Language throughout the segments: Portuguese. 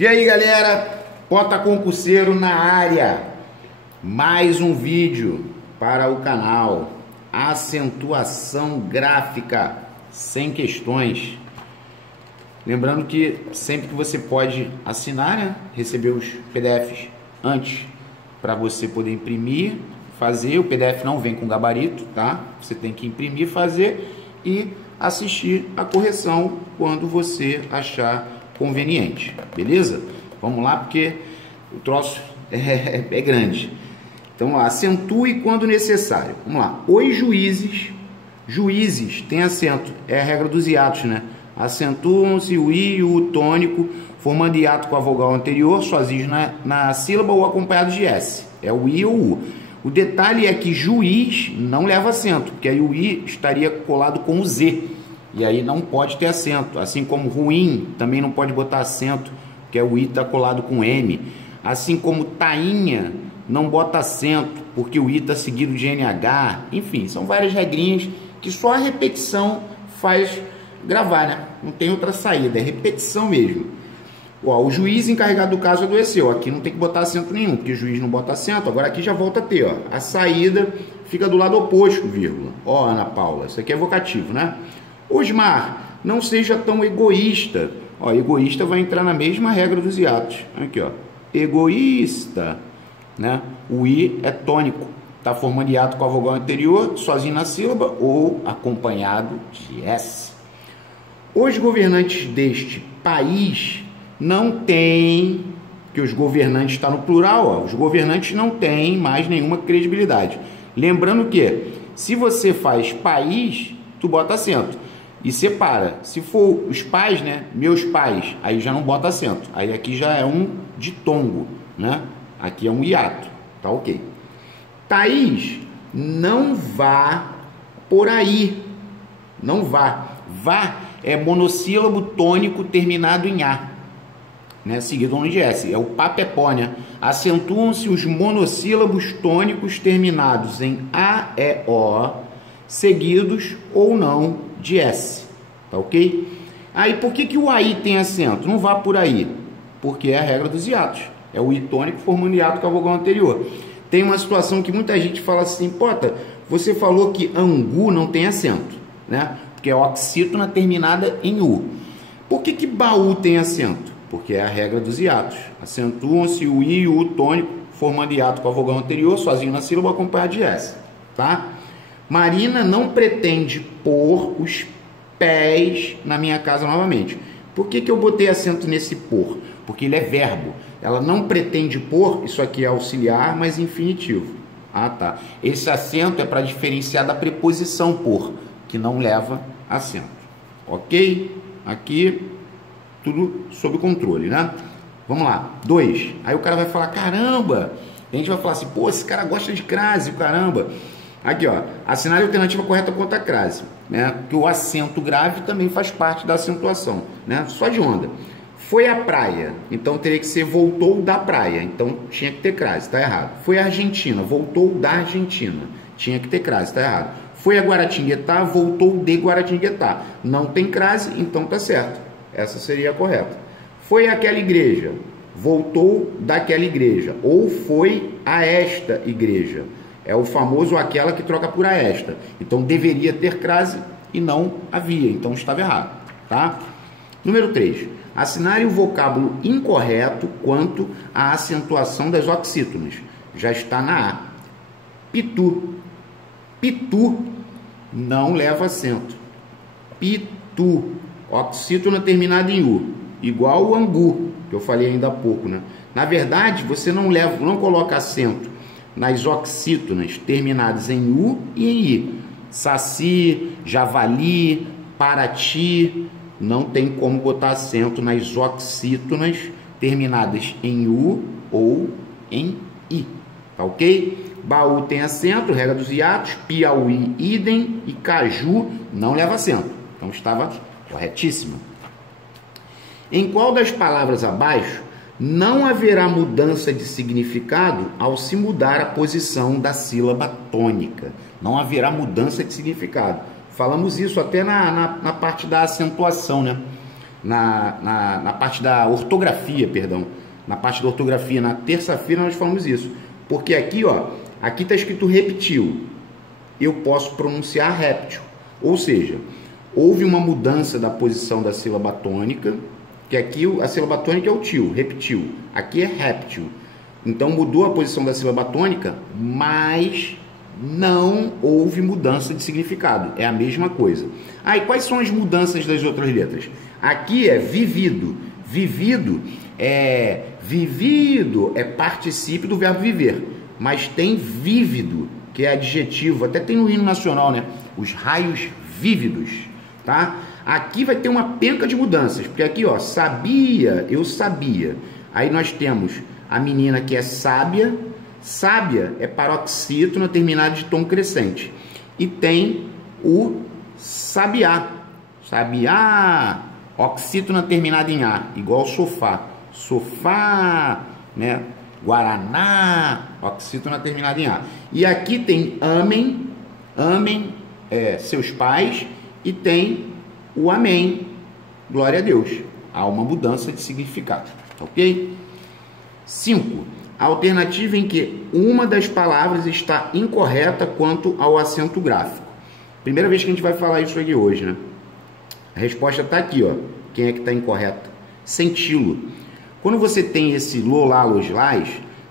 E aí, galera, Pota Concurseiro na área. Mais um vídeo para o canal. Acentuação gráfica sem questões. Lembrando que sempre que você pode assinar, né, receber os PDFs antes para você poder imprimir, fazer. O PDF não vem com gabarito, tá? Você tem que imprimir, fazer e assistir a correção quando você achar conveniente, beleza? Vamos lá, porque o troço é grande. Então, lá, acentue quando necessário. Vamos lá. Os juízes tem acento, é a regra dos hiatos, né? Acentuam-se o i e o u tônico, formando hiato com a vogal anterior, sozinhos na sílaba ou acompanhados de s. É o i ou o u. O detalhe é que juiz não leva acento, porque aí o i estaria colado com o z, e aí não pode ter acento. Assim como ruim também não pode botar acento, porque o i está colado com m. Assim como tainha não bota acento, porque o i está seguido de nh. Enfim, são várias regrinhas que só a repetição faz gravar, né? Não tem outra saída, é repetição mesmo. Ó, o juiz encarregado do caso adoeceu. Aqui não tem que botar acento nenhum, porque o juiz não bota acento. Agora aqui já volta a ter, ó. A saída fica do lado oposto, vírgula. Ó, Ana Paula, isso aqui é vocativo, né? Osmar, não seja tão egoísta. Ó, egoísta vai entrar na mesma regra dos hiatos. Aqui, ó. Egoísta, né? O i é tônico. Tá formando hiato com a vogal anterior, sozinho na sílaba ou acompanhado de s. Os governantes deste país não têm, que os governantes está no plural, ó, os governantes não têm mais nenhuma credibilidade. Lembrando que, se você faz país, tu bota acento e separa. Se for os pais, né, meus pais, aí já não bota acento. Aí aqui já é um ditongo, né? Aqui é um hiato, tá ok. Thaís, não vá por aí. Não vá. Vá é monossílabo tônico terminado em A, né? Seguido de S. É o papepó, né? Acentuam-se os monossílabos tônicos terminados em A, E, O, seguidos ou não de S. Tá ok? Aí, por que o AI tem acento? Não vá por aí. Porque é a regra dos hiatos. É o I tônico formando hiato com a vogal anterior. Tem uma situação que muita gente fala assim, Pota, você falou que angu não tem acento, né? Porque é oxítona terminada em U. Por que baú tem acento? Porque é a regra dos hiatos. Acentuam-se o I e o U tônico, formando hiato com a vogal anterior, sozinho na sílaba, acompanhado de S. Tá? Marina não pretende pôr os pés na minha casa novamente. Por que eu botei acento nesse pôr? Porque ele é verbo. Ela não pretende pôr, isso aqui é auxiliar, mas infinitivo. Ah, tá. Esse acento é para diferenciar da preposição por, que não leva acento. Ok? Aqui, tudo sob controle, né? Vamos lá. 2. Aí o cara vai falar, caramba! A gente vai falar assim, pô, esse cara gosta de crase, caramba. Aqui, ó. Assinale a alternativa correta quanto à crase, né? Que o acento grave também faz parte da acentuação, né? Só de onda. Foi à praia, então teria que ser voltou da praia, então tinha que ter crase, tá errado. Foi à Argentina, voltou da Argentina, tinha que ter crase, tá errado. Foi a Guaratinguetá, voltou de Guaratinguetá, não tem crase, então tá certo. Essa seria a correta. Foi àquela igreja, voltou daquela igreja, ou foi a esta igreja. É o famoso aquela que troca por a esta. Então deveria ter crase e não havia, então estava errado, tá? Número 3. Assinale o vocábulo incorreto quanto à acentuação das oxítonas. Já está na A. Pitu. Pitu não leva acento. Pitu. Oxítona terminada em U. Igual o angu, que eu falei ainda há pouco, né? Na verdade, você não coloca acento nas oxítonas terminadas em U e em I. Saci, javali, paraty. Não tem como botar acento nas oxítonas terminadas em U ou em I. Tá ok? Baú tem acento, regra dos hiatos. Piauí, idem. E caju não leva acento. Então estava corretíssima. Em qual das palavras abaixo não haverá mudança de significado ao se mudar a posição da sílaba tônica? Não haverá mudança de significado. Falamos isso até na parte da acentuação, né? na parte da ortografia, perdão. Na parte da ortografia, na terça-feira nós falamos isso. Porque aqui, ó, aqui está escrito repetiu. Eu posso pronunciar réptil. Ou seja, houve uma mudança da posição da sílaba tônica, que aqui a sílaba tônica é o til, repetiu. Aqui é réptil. Então mudou a posição da sílaba tônica, mas não houve mudança de significado. É a mesma coisa. E quais são as mudanças das outras letras? Aqui é vivido. Vivido é particípio do verbo viver. Mas tem vívido, que é adjetivo. Até tem no hino nacional, né? Os raios vívidos, tá? Aqui vai ter uma penca de mudanças. Porque aqui, ó, sabia, eu sabia. Aí nós temos a menina que é sábia. Sábia é paroxítono terminado de tom crescente. E tem o sabiá. Sabiá, oxítona terminada em A, igual sofá. Sofá, né? Guaraná, oxítona terminada em A. E aqui tem amém, amém, seus pais, e tem o amém, glória a Deus. Há uma mudança de significado, ok? 5. A alternativa em que uma das palavras está incorreta quanto ao acento gráfico. Primeira vez que a gente vai falar isso aqui hoje, né? A resposta está aqui, ó. Quem é que está incorreta? Senti-lo. Quando você tem esse lo, lá, los, lás,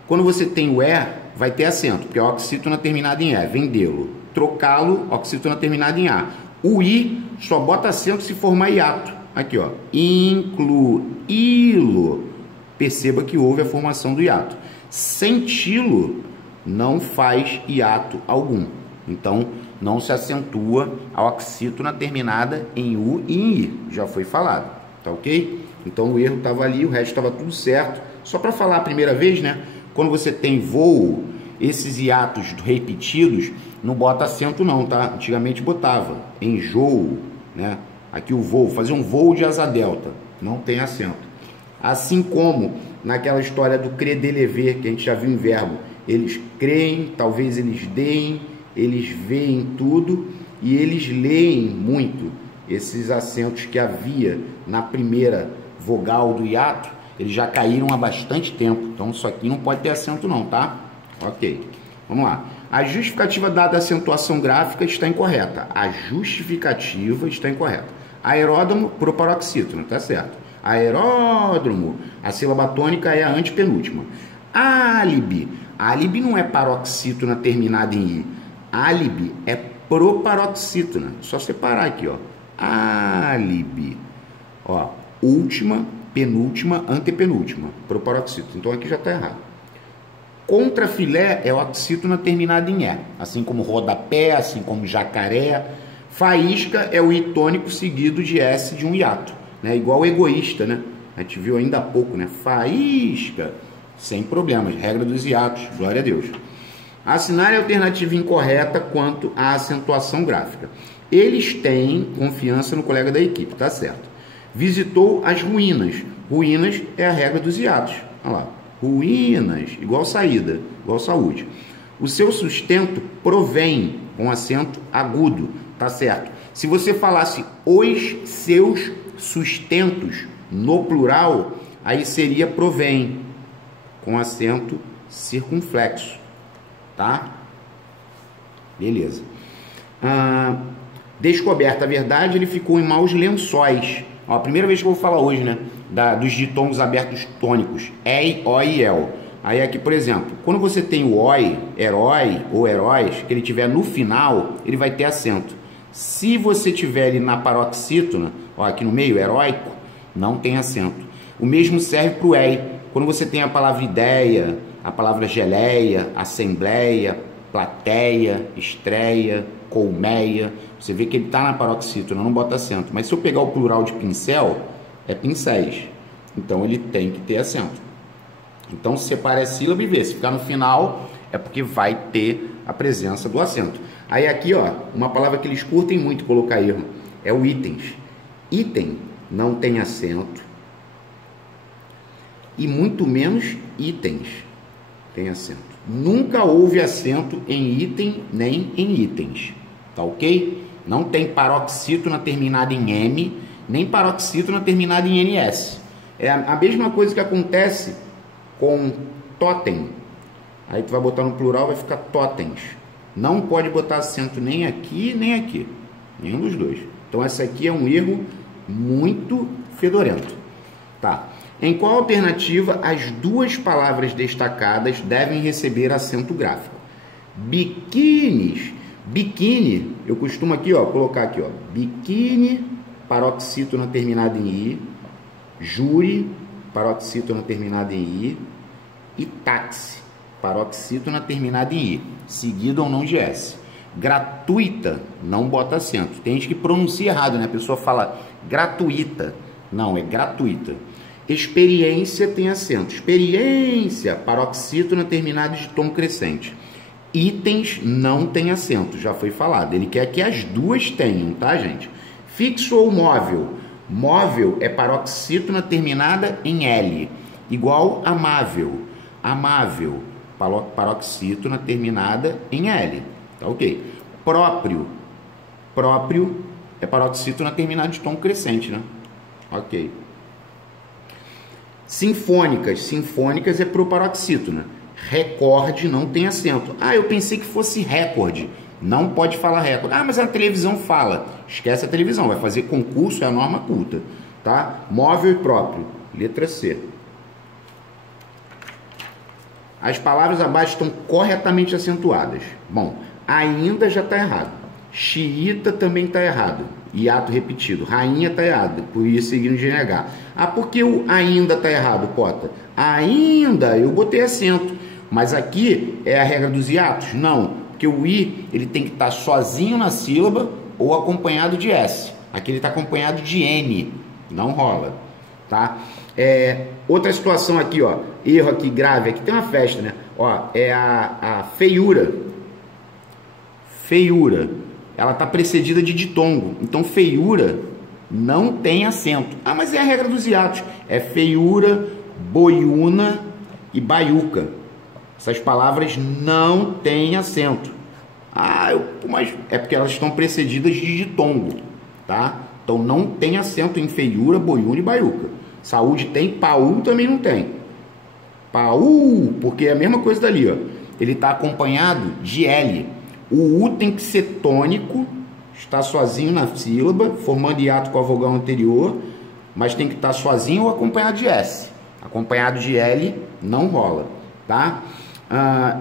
quando você tem o vai ter acento, porque é oxítona terminada em vendê-lo. Trocá-lo, oxítona terminada em A. O i só bota acento se formar hiato. Aqui, ó. Incluí-lo. Perceba que houve a formação do hiato. Senti-lo não faz hiato algum. Então, não se acentua a oxítona terminada em U e em I. Já foi falado, tá ok? Então, o erro estava ali, o resto estava tudo certo. Só para falar a primeira vez, né? Quando você tem voo, esses hiatos repetidos, não bota acento não, tá? Antigamente botava. Enjoo, né? Aqui o voo, fazer um voo de asa delta. Não tem acento. Assim como naquela história do credelever, que a gente já viu em verbo. Eles creem, talvez eles deem, eles veem tudo e eles leem muito. Esses acentos que havia na primeira vogal do hiato, eles já caíram há bastante tempo. Então isso aqui não pode ter acento não, tá? Ok. Vamos lá. A justificativa dada à acentuação gráfica está incorreta. A justificativa está incorreta. Aeródromo pro paroxítono, tá certo. Aeródromo, a sílaba tônica é a antepenúltima. Álibi. Álibi não é paroxítona terminada em I. Álibi é proparoxítona. Só separar aqui, ó. Álibi. Ó, última, penúltima, antepenúltima. Proparoxítona. Então aqui já está errado. Contrafilé é oxítona terminada em E. Assim como rodapé, assim como jacaré. Faísca é o I tônico seguido de S de um hiato. Né? Igual egoísta, né? A gente viu ainda há pouco, né? Faísca. Sem problemas. Regra dos hiatos. Glória a Deus. Assinale a alternativa incorreta quanto à acentuação gráfica. Eles têm confiança no colega da equipe, tá certo. Visitou as ruínas. Ruínas é a regra dos hiatos. Olha lá. Ruínas, igual saída, igual saúde. O seu sustento provém com acento agudo, tá certo. Se você falasse os seus sustentos no plural, aí seria provém com acento circunflexo, tá? Beleza. Descoberta a verdade, ele ficou em maus lençóis. Ó, a primeira vez que eu vou falar hoje, né? Dos ditongos abertos tônicos. Ei, oi e el. Aí aqui, por exemplo, quando você tem o oi, herói ou heróis, que ele tiver no final, ele vai ter acento. Se você tiver ele na paroxítona, ó, aqui no meio, heróico, não tem acento. O mesmo serve para o ei. Quando você tem a palavra ideia, a palavra geleia, assembleia, plateia, estreia, colmeia, você vê que ele está na paroxítona, não bota acento. Mas se eu pegar o plural de pincel, é pincéis. Então ele tem que ter acento. Então separe a sílaba e vê. Se ficar no final, é porque vai ter a presença do acento. Aí aqui, ó, uma palavra que eles curtem muito colocar erro, é o itens. Item não tem acento. E muito menos itens tem acento. Nunca houve acento em item nem em itens. Tá ok? Não tem paroxítona terminada em M, nem paroxítona terminada em NS. É a mesma coisa que acontece com totem. Aí tu vai botar no plural, vai ficar totens. Não pode botar acento nem aqui, nem aqui. Nenhum dos dois. Então essa aqui é um erro muito fedorento. Tá. Em qual alternativa as duas palavras destacadas devem receber acento gráfico? Biquínis. Biquíni, eu costumo aqui, ó, colocar aqui, ó, biquíni, paroxítona terminada em I, júri, paroxítona terminada em I, e táxi, paroxítona terminada em I, seguido ou não de S. Gratuita, não bota acento. Tem gente que pronuncia errado, né? A pessoa fala gratuita. Não, é gratuita. Experiência tem acento. Experiência, paroxítona terminada de tom crescente. Itens não tem acento, já foi falado. Ele quer que as duas tenham, tá, gente? Fixo ou móvel? Móvel é paroxítona terminada em L, igual amável. Amável, paroxítona terminada em L, tá ok? Próprio. Próprio é paroxítona terminada de tom crescente, né? Ok. Sinfônicas. Sinfônicas é proparoxítona. Recorde não tem acento. Ah, eu pensei que fosse recorde. Não pode falar recorde. Ah, mas a televisão fala. Esquece a televisão, vai fazer concurso, é a norma culta. Tá? Móvel e próprio. Letra C. As palavras abaixo estão corretamente acentuadas. Bom, ainda já está errado. Xiita também está errado. Hiato repetido. Rainha está errado. Por isso seguindo GNH. Ah, por que o ainda está errado, Pota? Ainda eu botei acento. Mas aqui é a regra dos hiatos? Não. Porque o I ele tem que estar sozinho na sílaba ou acompanhado de S. Aqui ele está acompanhado de N. Não rola. Tá? Outra situação aqui, ó. Erro aqui grave. Aqui tem uma festa, né? Ó, é a feiura. Feiura. Ela está precedida de ditongo. Então, feiura não tem acento. Ah, mas é a regra dos hiatos. É feiura, boiuna e baiuca. Essas palavras não têm acento. Ah, mas é porque elas estão precedidas de ditongo, tá? Então, não tem acento em feiura, boiuna e baiuca. Saúde tem, paú também não tem. Paú, porque é a mesma coisa dali, ó. Ele está acompanhado de L. O U tem que ser tônico, está sozinho na sílaba, formando hiato com a vogal anterior, mas tem que estar sozinho ou acompanhado de S. Acompanhado de L não rola, tá?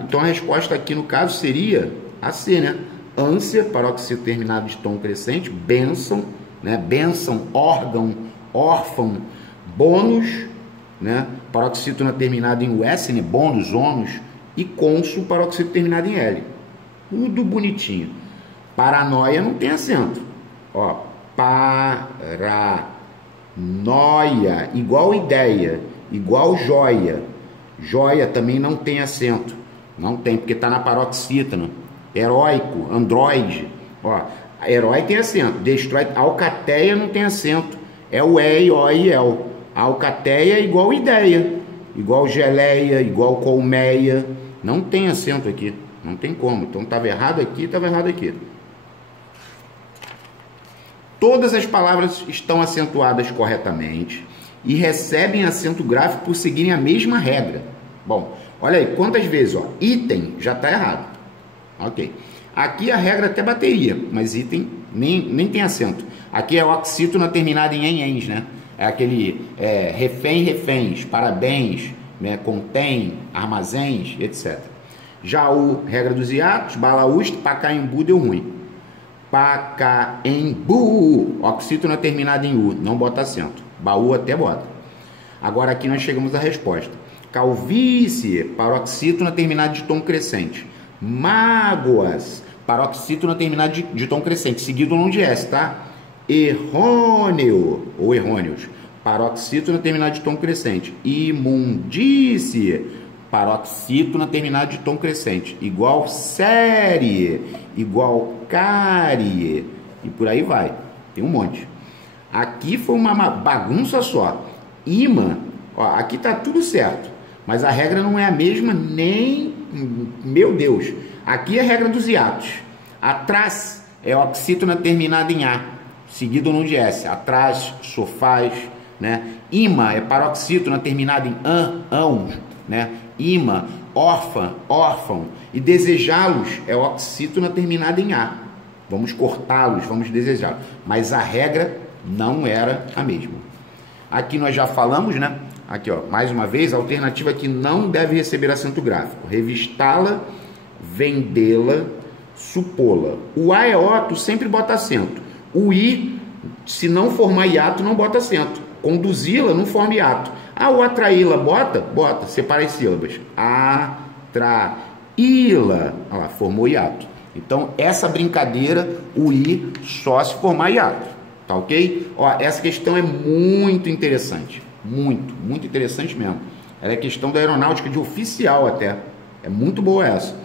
Então a resposta aqui no caso seria a C, né? Ânsia, paroxítona terminado de tom crescente, bênção, né? Bênção, órgão, órfão, bônus, né? Paroxítona terminada em US, né? Bônus, ônus, e cônsul, paroxítona terminada em L. Tudo bonitinho. Paranoia não tem acento. Ó, paranoia, igual ideia, igual joia. Joia também não tem acento. Não tem, porque está na paroxítona. Heróico, androide. Ó, herói tem acento. Destrói, alcateia não tem acento. É o E, O e El. Alcateia é igual ideia. Igual geleia, igual colmeia. Não tem acento aqui. Não tem como. Então estava errado aqui, estava errado aqui. Todas as palavras estão acentuadas corretamente e recebem acento gráfico por seguirem a mesma regra. Bom, olha aí, quantas vezes, ó, item já está errado. Ok. Aqui a regra até bateria, mas item nem tem acento. Aqui é oxítona terminada em ens, né? É aquele refém, reféns, parabéns, né? Contém, armazéns, etc. Já o regra dos hiatos, balaúste, Pacaembu deu ruim. Pacaembu, oxítona terminada em U, não bota acento. Baú até bota. Agora aqui nós chegamos à resposta. Calvície, paroxítona terminada de tom crescente. Mágoas, paroxítona terminada de tom crescente, seguido ou não de S, tá? Errôneo, ou errôneos, paroxítona terminada de tom crescente. Imundície, paroxítona terminada de tom crescente. Igual série, igual cárie, e por aí vai. Tem um monte. Aqui foi uma bagunça só. Imã, ó, aqui tá tudo certo, mas a regra não é a mesma nem... Meu Deus. Aqui é a regra dos hiatos. Atrás é oxítona terminada em A. seguido ou não de S. Atrás, sofás, né? Ima é paroxítona terminada em ão, né? Ima, órfã, órfão. E desejá-los é oxítona terminada em A. Vamos cortá-los, vamos desejá-los. Mas a regra não era a mesma. Aqui nós já falamos, né? Aqui, ó, mais uma vez, a alternativa que não deve receber acento gráfico. Revistá-la, vendê-la, supô-la. O A é O, tu sempre bota acento. O I, se não formar hiato, não bota acento. Conduzi-la não forma hiato. Ah, o atraí-la bota? Bota, separa as sílabas. Atraí-la. Olha lá, formou hiato. Então, essa brincadeira, o I só se formar hiato. Tá ok? Ó, essa questão é muito interessante. Muito interessante mesmo. Ela é questão da aeronáutica de oficial até. É muito boa essa.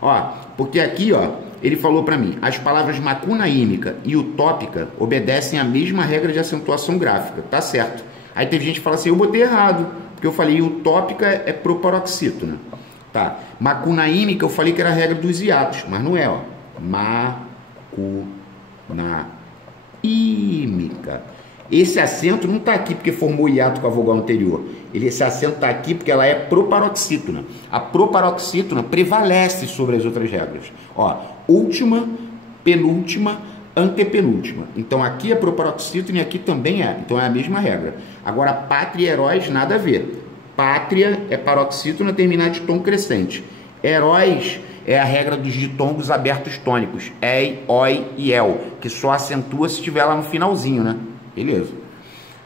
Ó, porque aqui, ó, ele falou para mim, as palavras macunaímica e utópica obedecem à mesma regra de acentuação gráfica. Tá certo. Aí teve gente que fala assim, eu botei errado, porque eu falei utópica é proparoxítona. Tá. Macunaímica eu falei que era a regra dos hiatos, mas não é, ó. Macunaímica. Esse acento não está aqui porque formou hiato com a vogal anterior. Esse acento está aqui porque ela é proparoxítona. A proparoxítona prevalece sobre as outras regras. Ó, última, penúltima, antepenúltima. Então aqui é proparoxítona e aqui também é. Então é a mesma regra. Agora, pátria e heróis, nada a ver. Pátria é paroxítona terminada de tom crescente. Heróis é a regra dos ditongos abertos tônicos. Ei, oi e el, que só acentua se estiver lá no finalzinho, né? Beleza.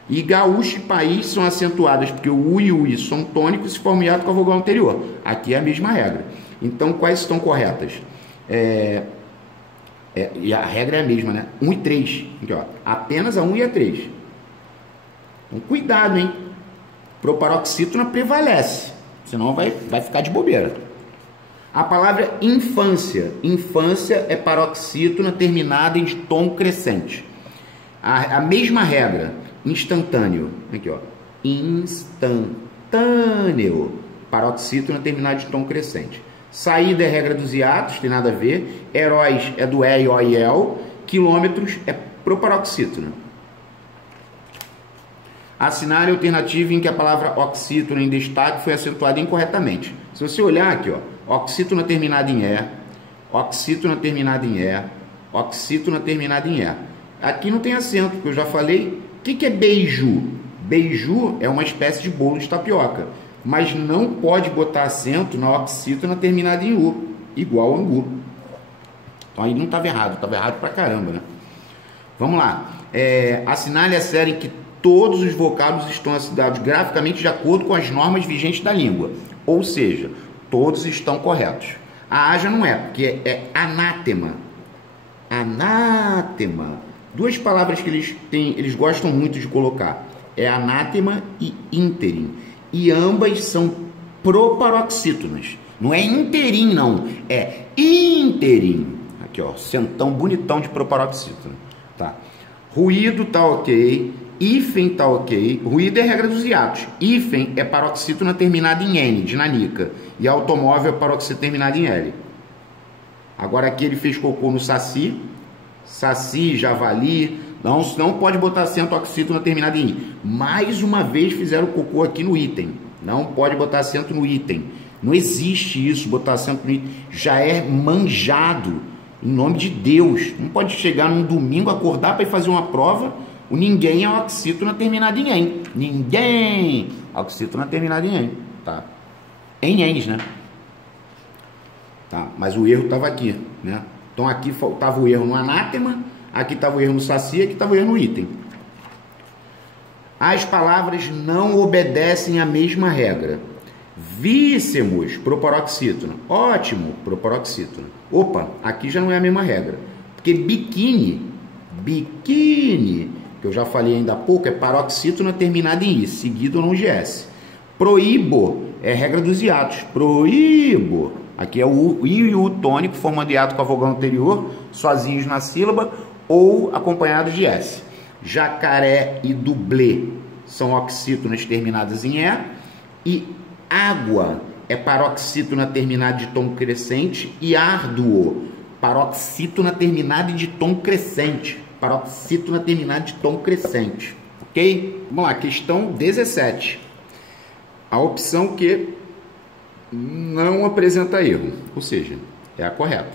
E gaúcho e país são acentuadas porque o U e o I são tônicos e formam hiato com a vogal anterior. Aqui é a mesma regra. Então, quais estão corretas? E a regra é a mesma, né? 1 e 3. Aqui, ó. Apenas a 1 e a 3. Então, cuidado, hein? Proparoxítona prevalece. Senão vai ficar de bobeira. A palavra infância. Infância é paroxítona terminada em tom crescente. A mesma regra, instantâneo, aqui ó, instantâneo, paroxítona terminada de tom crescente. Saída é regra dos hiatos, tem nada a ver. Heróis é do E, O e El. Quilômetros é proparoxítona. Assinale a alternativa em que a palavra oxítona em destaque foi acentuada incorretamente. Se você olhar aqui, ó, oxítona terminada em E, oxítona terminada em E, oxítona terminada em E. Aqui não tem acento, porque eu já falei. O que é beiju? Beiju é uma espécie de bolo de tapioca, mas não pode botar acento na oxítona terminada em U, igual angu. Então aí não estava errado pra caramba, né? Vamos lá. Assinale a série em que todos os vocábulos estão assinados graficamente de acordo com as normas vigentes da língua, ou seja, todos estão corretos. A A já não é, porque é anátema. Anátema. Duas palavras que eles gostam muito de colocar. É anátema e ínterim. E ambas são proparoxítonas. Não é interim, não. É ínterim. Aqui, ó. Centão bonitão de proparoxítona. Tá. Ruído tá ok. Hífen tá ok. Ruído é regra dos hiatos. Hífen é paroxítona terminada em N, de nanica. E automóvel é paroxítona terminada em L. Agora aqui ele fez cocô no saci. Saci, javali, não pode botar acento oxítona terminada em I. Mais uma vez fizeram cocô aqui no item. Não pode botar acento no item. Não existe isso, botar acento no item. Já é manjado, em nome de Deus. Não pode chegar num domingo, acordar para ir fazer uma prova, o ninguém é oxítona terminada em EN. Ninguém! Oxítona terminada em EN. Tá? Em ENs, né? Tá, mas o erro estava aqui, né? Então aqui faltava o erro no anátema, aqui estava o erro no saci, aqui estava o erro no item. As palavras não obedecem à mesma regra. Víssemos, proparoxítona. Ótimo, proparoxítona. Opa, aqui já não é a mesma regra. Porque biquíni, que eu já falei ainda há pouco, é paroxítona terminada em I, seguido ou não de S. Proíbo é regra dos hiatos. Proíbo. Aqui é o I e o U tônico, formando hiato com a vogal anterior, sozinhos na sílaba, ou acompanhados de S. Jacaré e dublê são oxítonas terminadas em E. E água é paroxítona terminada de tom crescente. E árduo Paroxítona terminada de tom crescente. Paroxítona terminada de tom crescente. Ok? Vamos lá, questão 17. A opção que não apresenta erro, ou seja, é a correta.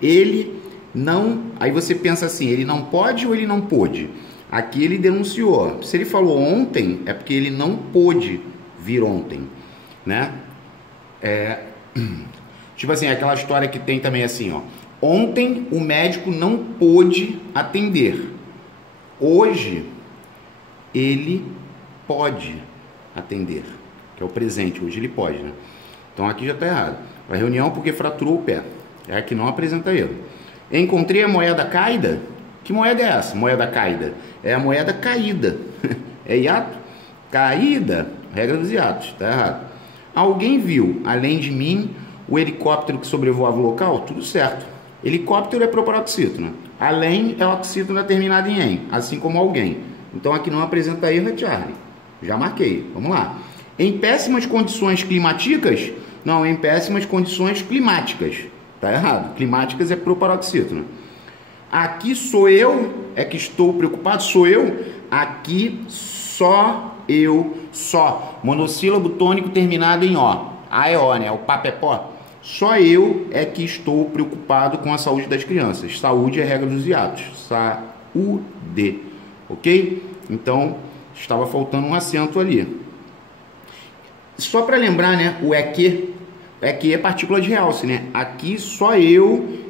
Ele não... Aí você pensa assim, ele não pode ou ele não pôde? Aqui ele denunciou. Se ele falou ontem, é porque ele não pôde vir ontem, né? Tipo assim, aquela história que tem também assim, ó. Ontem o médico não pôde atender. Hoje ele pode atender, que é o presente. Hoje ele pode, né? Então aqui já está errado. A reunião porque fraturou o pé. É que não apresenta erro. Encontrei a moeda caída. Que moeda é essa? Moeda caída. É a moeda caída. É hiato? Caída. Regra dos hiatos. Está errado. Alguém viu, além de mim, o helicóptero que sobrevoava o local? Tudo certo. Helicóptero é proparoxítona. Além é oxítona terminada em "em", assim como alguém. Então aqui não apresenta erro, é Charlie. Já marquei. Vamos lá. Em péssimas condições climáticas? Não, em péssimas condições climáticas. Tá errado. Climáticas é proparoxítona. Aqui sou eu, é que estou preocupado, sou eu. Aqui só eu, só. Monossílabo tônico terminado em ó. A é ó, né? O papo é pó. Só eu é que estou preocupado com a saúde das crianças. Saúde é regra dos hiatos. Saúde. Ok? Então, estava faltando um acento ali. Só para lembrar, né? O é que é partícula de realce, né? Aqui só eu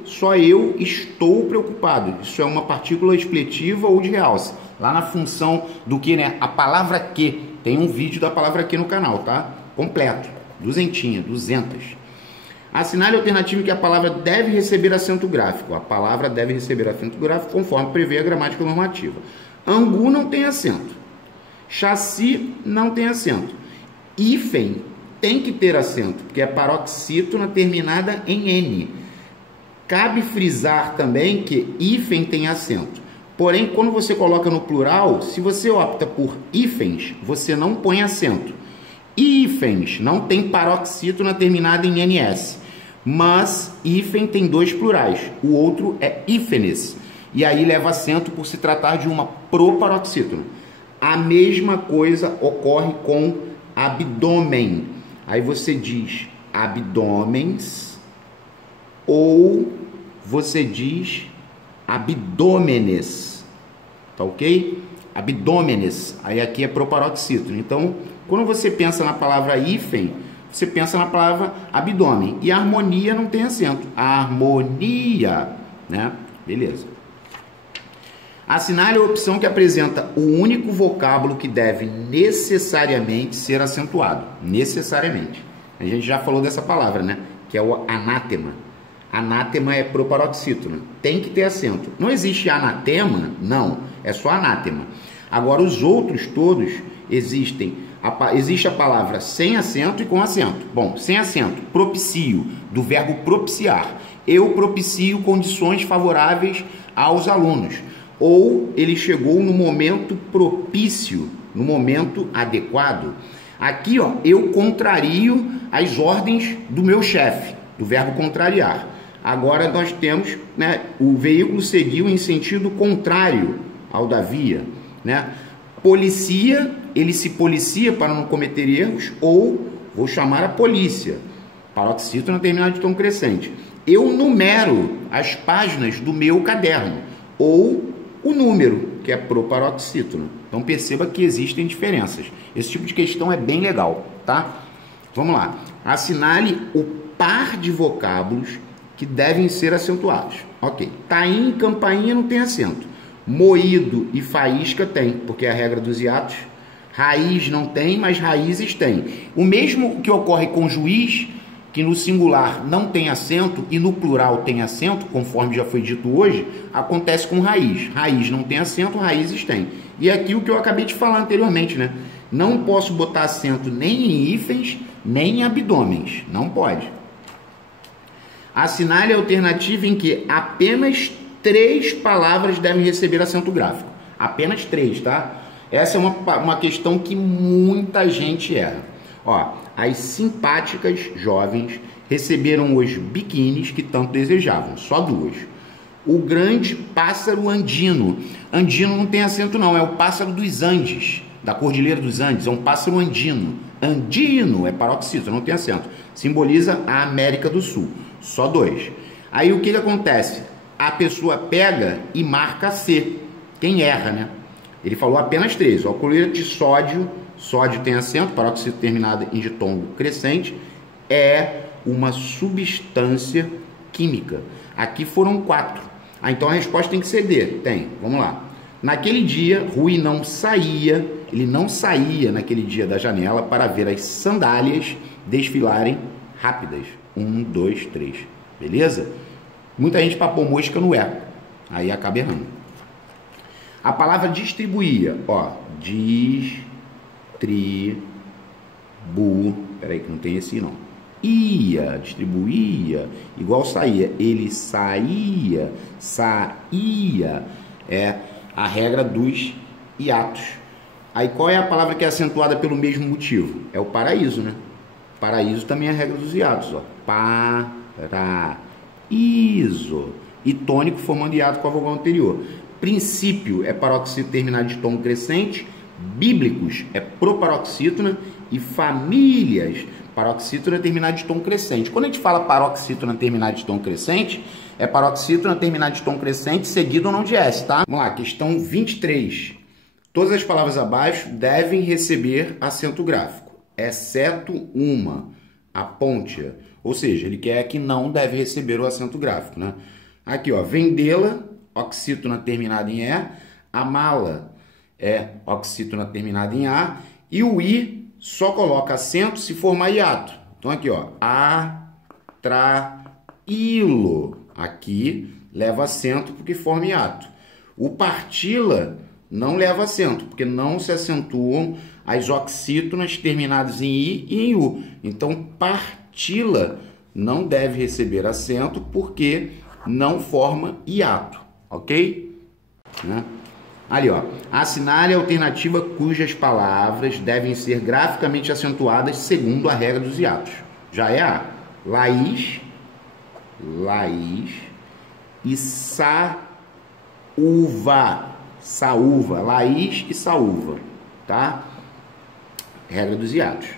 estou preocupado. Isso é uma partícula expletiva ou de realce. Lá na função do que, né? A palavra que. Tem um vídeo da palavra que no canal, tá? Completo. 200. Assinale a alternativa em que a palavra deve receber acento gráfico. A palavra deve receber acento gráfico conforme prevê a gramática normativa. Angu não tem acento. Chassi não tem acento. Hífen tem que ter acento, porque é paroxítona terminada em N. Cabe frisar também que hífen tem acento. Porém, quando você coloca no plural, se você opta por hífens, você não põe acento. Hífens não tem paroxítona terminada em NS. Mas hífen tem dois plurais. O outro é hífenes. E aí leva acento por se tratar de uma proparoxítona. A mesma coisa ocorre com abdômen. Aí você diz abdômenes ou você diz abdômenes. Tá ok? Abdômenes. Aí aqui é proparoxítona. Então, quando você pensa na palavra hífen, você pensa na palavra abdômen. E a harmonia não tem acento. Harmonia, né? Beleza. Assinale a opção que apresenta o único vocábulo que deve necessariamente ser acentuado. Necessariamente. A gente já falou dessa palavra, né? Que é o anátema. Anátema é proparoxítona. Tem que ter acento. Não existe anatema? Não. É só anátema. Agora, os outros todos existem. Existe a palavra sem acento e com acento. Bom, sem acento, propicio, do verbo propiciar. Eu propicio condições favoráveis aos alunos. Ou ele chegou no momento propício, no momento adequado. Aqui, ó, eu contrario as ordens do meu chefe, do verbo contrariar. Agora nós temos, né, o veículo seguiu em sentido contrário ao da via, né? Policia, ele se policia para não cometer erros, ou vou chamar a polícia. Paroxítona terminada de tom crescente. Eu numero as páginas do meu caderno, ou o número, que é proparoxítona. Então perceba que existem diferenças. Esse tipo de questão é bem legal, tá? Vamos lá. Assinale o par de vocábulos que devem ser acentuados. Ok. Taim e campainha não tem acento. Moído e faísca tem, porque é a regra dos hiatos. Raiz não tem, mas raízes tem. O mesmo que ocorre com juiz, que no singular não tem acento e no plural tem acento, conforme já foi dito hoje, acontece com raiz. Raiz não tem acento, raízes tem. E aqui o que eu acabei de falar anteriormente, né? Não posso botar acento nem em hífens, nem em abdômenes. Não pode. Assinale a alternativa em que apenas 3 palavras devem receber acento gráfico. Apenas 3, tá? Essa é uma questão que muita gente erra. Ó, as simpáticas jovens receberam os biquínis que tanto desejavam, só duas. O grande pássaro andino. Andino não tem acento não, é o pássaro dos Andes, da Cordilheira dos Andes, é um pássaro andino. Andino é paroxítono, não tem acento. Simboliza a América do Sul, só dois. Aí o que acontece? A pessoa pega e marca C. Quem erra, né? Ele falou apenas três. O cloreto de sódio, sódio tem acento, paroxítono terminado em ditongo crescente, é uma substância química. Aqui foram 4. Então a resposta tem que ser D. Tem, vamos lá. Naquele dia, Rui não saía, ele não saía naquele dia da janela para ver as sandálias desfilarem rápidas. 1, 2, 3. Beleza? Muita gente papou mosca no E. Aí acaba errando. A palavra distribuía, ó, peraí que não tem esse não. Ia, distribuía, igual saía. Ele saía, é a regra dos hiatos. Aí qual é a palavra que é acentuada pelo mesmo motivo? É o paraíso, né? Paraíso também é a regra dos hiatos, ó. Paraíso. E tônico formando hiato com a vogal anterior. Princípio é paroxítono terminado de tom crescente. Bíblicos é proparoxítona. E famílias, paroxítona terminada de tom crescente. Quando a gente fala paroxítona terminada de tom crescente, é paroxítona terminada de tom crescente seguido ou não de S, tá? Vamos lá, questão 23. Todas as palavras abaixo devem receber acento gráfico, exceto uma, a ponte. Ou seja, ele quer que não deve receber o acento gráfico, né? Aqui, ó, vendê-la, oxítona terminada em E, amá-la é oxítona terminada em A, e o I só coloca acento se formar hiato. Então aqui, ó, atraí-lo. Aqui leva acento porque forma hiato. O parti-la não leva acento, porque não se acentuam as oxítonas terminadas em I e em U. Então, parti-la não deve receber acento porque não forma hiato, ok? Né? Ali, ó, assinale a alternativa cujas palavras devem ser graficamente acentuadas segundo a regra dos hiatos. Já é a Laís e saúva, Laís e saúva, tá? Regra dos hiatos.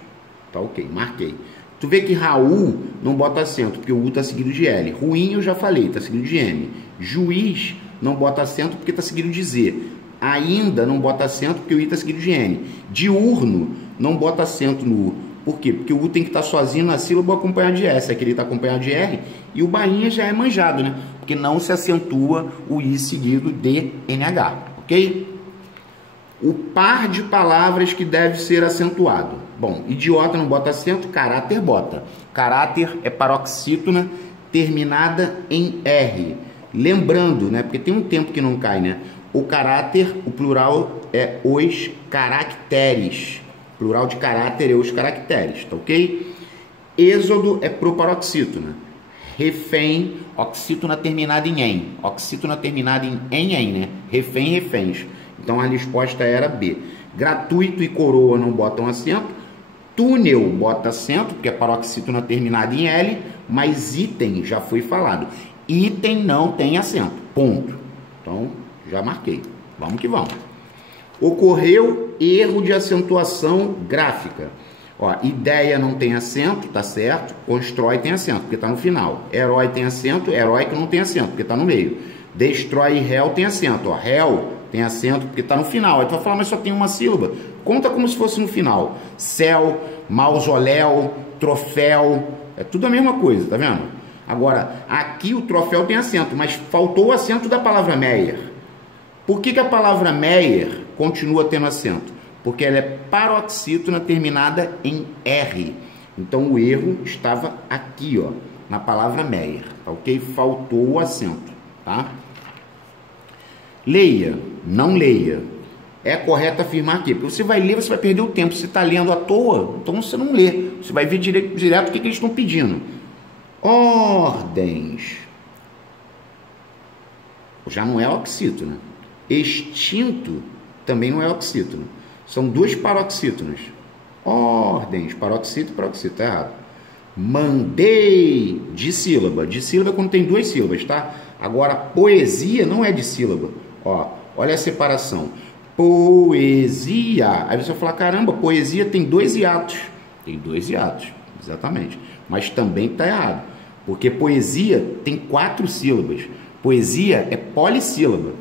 Tá ok, marquei. Tu vê que Raul não bota acento, porque o U tá seguido de L. Ruim eu já falei, tá seguido de M. Juiz não bota acento porque tá seguido de Z. Ainda não bota acento porque o I tá seguido de N. Diurno não bota acento no U. Por quê? Porque o U tem que estar sozinho na sílaba acompanhado de S. Aqui ele está acompanhado de R. E o bainha já é manjado, né? Porque não se acentua o I seguido de NH. Ok? O par de palavras que deve ser acentuado. Bom, idiota não bota acento, caráter bota. Caráter é paroxítona terminada em R. Lembrando, né? Porque tem um tempo que não cai, né? O caráter, o plural é os caracteres. Plural de caráter é os caracteres, tá ok? Êxodo é proparoxítona. Refém, oxítona terminada em em. Oxítona terminada em, né? Refém, reféns. Então a resposta era B. Gratuito e coroa não botam acento. Túnel bota acento, porque é paroxítona terminada em L, mas item já foi falado. Item não tem acento, ponto. Então, já marquei. Vamos que vamos. Ocorreu erro de acentuação gráfica. Ó, ideia não tem acento, tá certo? Constrói tem acento, porque tá no final. Herói tem acento, heróico não tem acento, porque tá no meio. Destrói e réu tem acento. Ó, réu tem acento porque tá no final. Aí tu vai falar, mas só tem uma sílaba. Conta como se fosse no final. Céu, mausoléu, troféu, é tudo a mesma coisa, tá vendo? Agora, aqui o troféu tem acento, mas faltou o acento da palavra Meyer. Por que a palavra Meyer continua tendo acento? Porque ela é paroxítona terminada em R. Então o erro estava aqui, ó, na palavra Meyer, tá ok? Faltou o acento, tá? Leia, não leia. É correto afirmar aqui, porque você vai ler, você vai perder o tempo. Você está lendo à toa, então você não lê. Você vai ver direto o que eles estão pedindo. Ordens. Já não é oxítona. Extinto também não é oxítona. São duas paroxítonas. Ordens, paroxítono e paroxítono, tá errado. Mandei, dissílaba. Dissílaba é quando tem duas sílabas, tá? Agora, poesia não é dissílaba. Ó, olha a separação. Poesia. Aí você vai falar, caramba, poesia tem dois hiatos. Tem dois hiatos, exatamente. Mas também está errado. Porque poesia tem 4 sílabas. Poesia é polissílaba.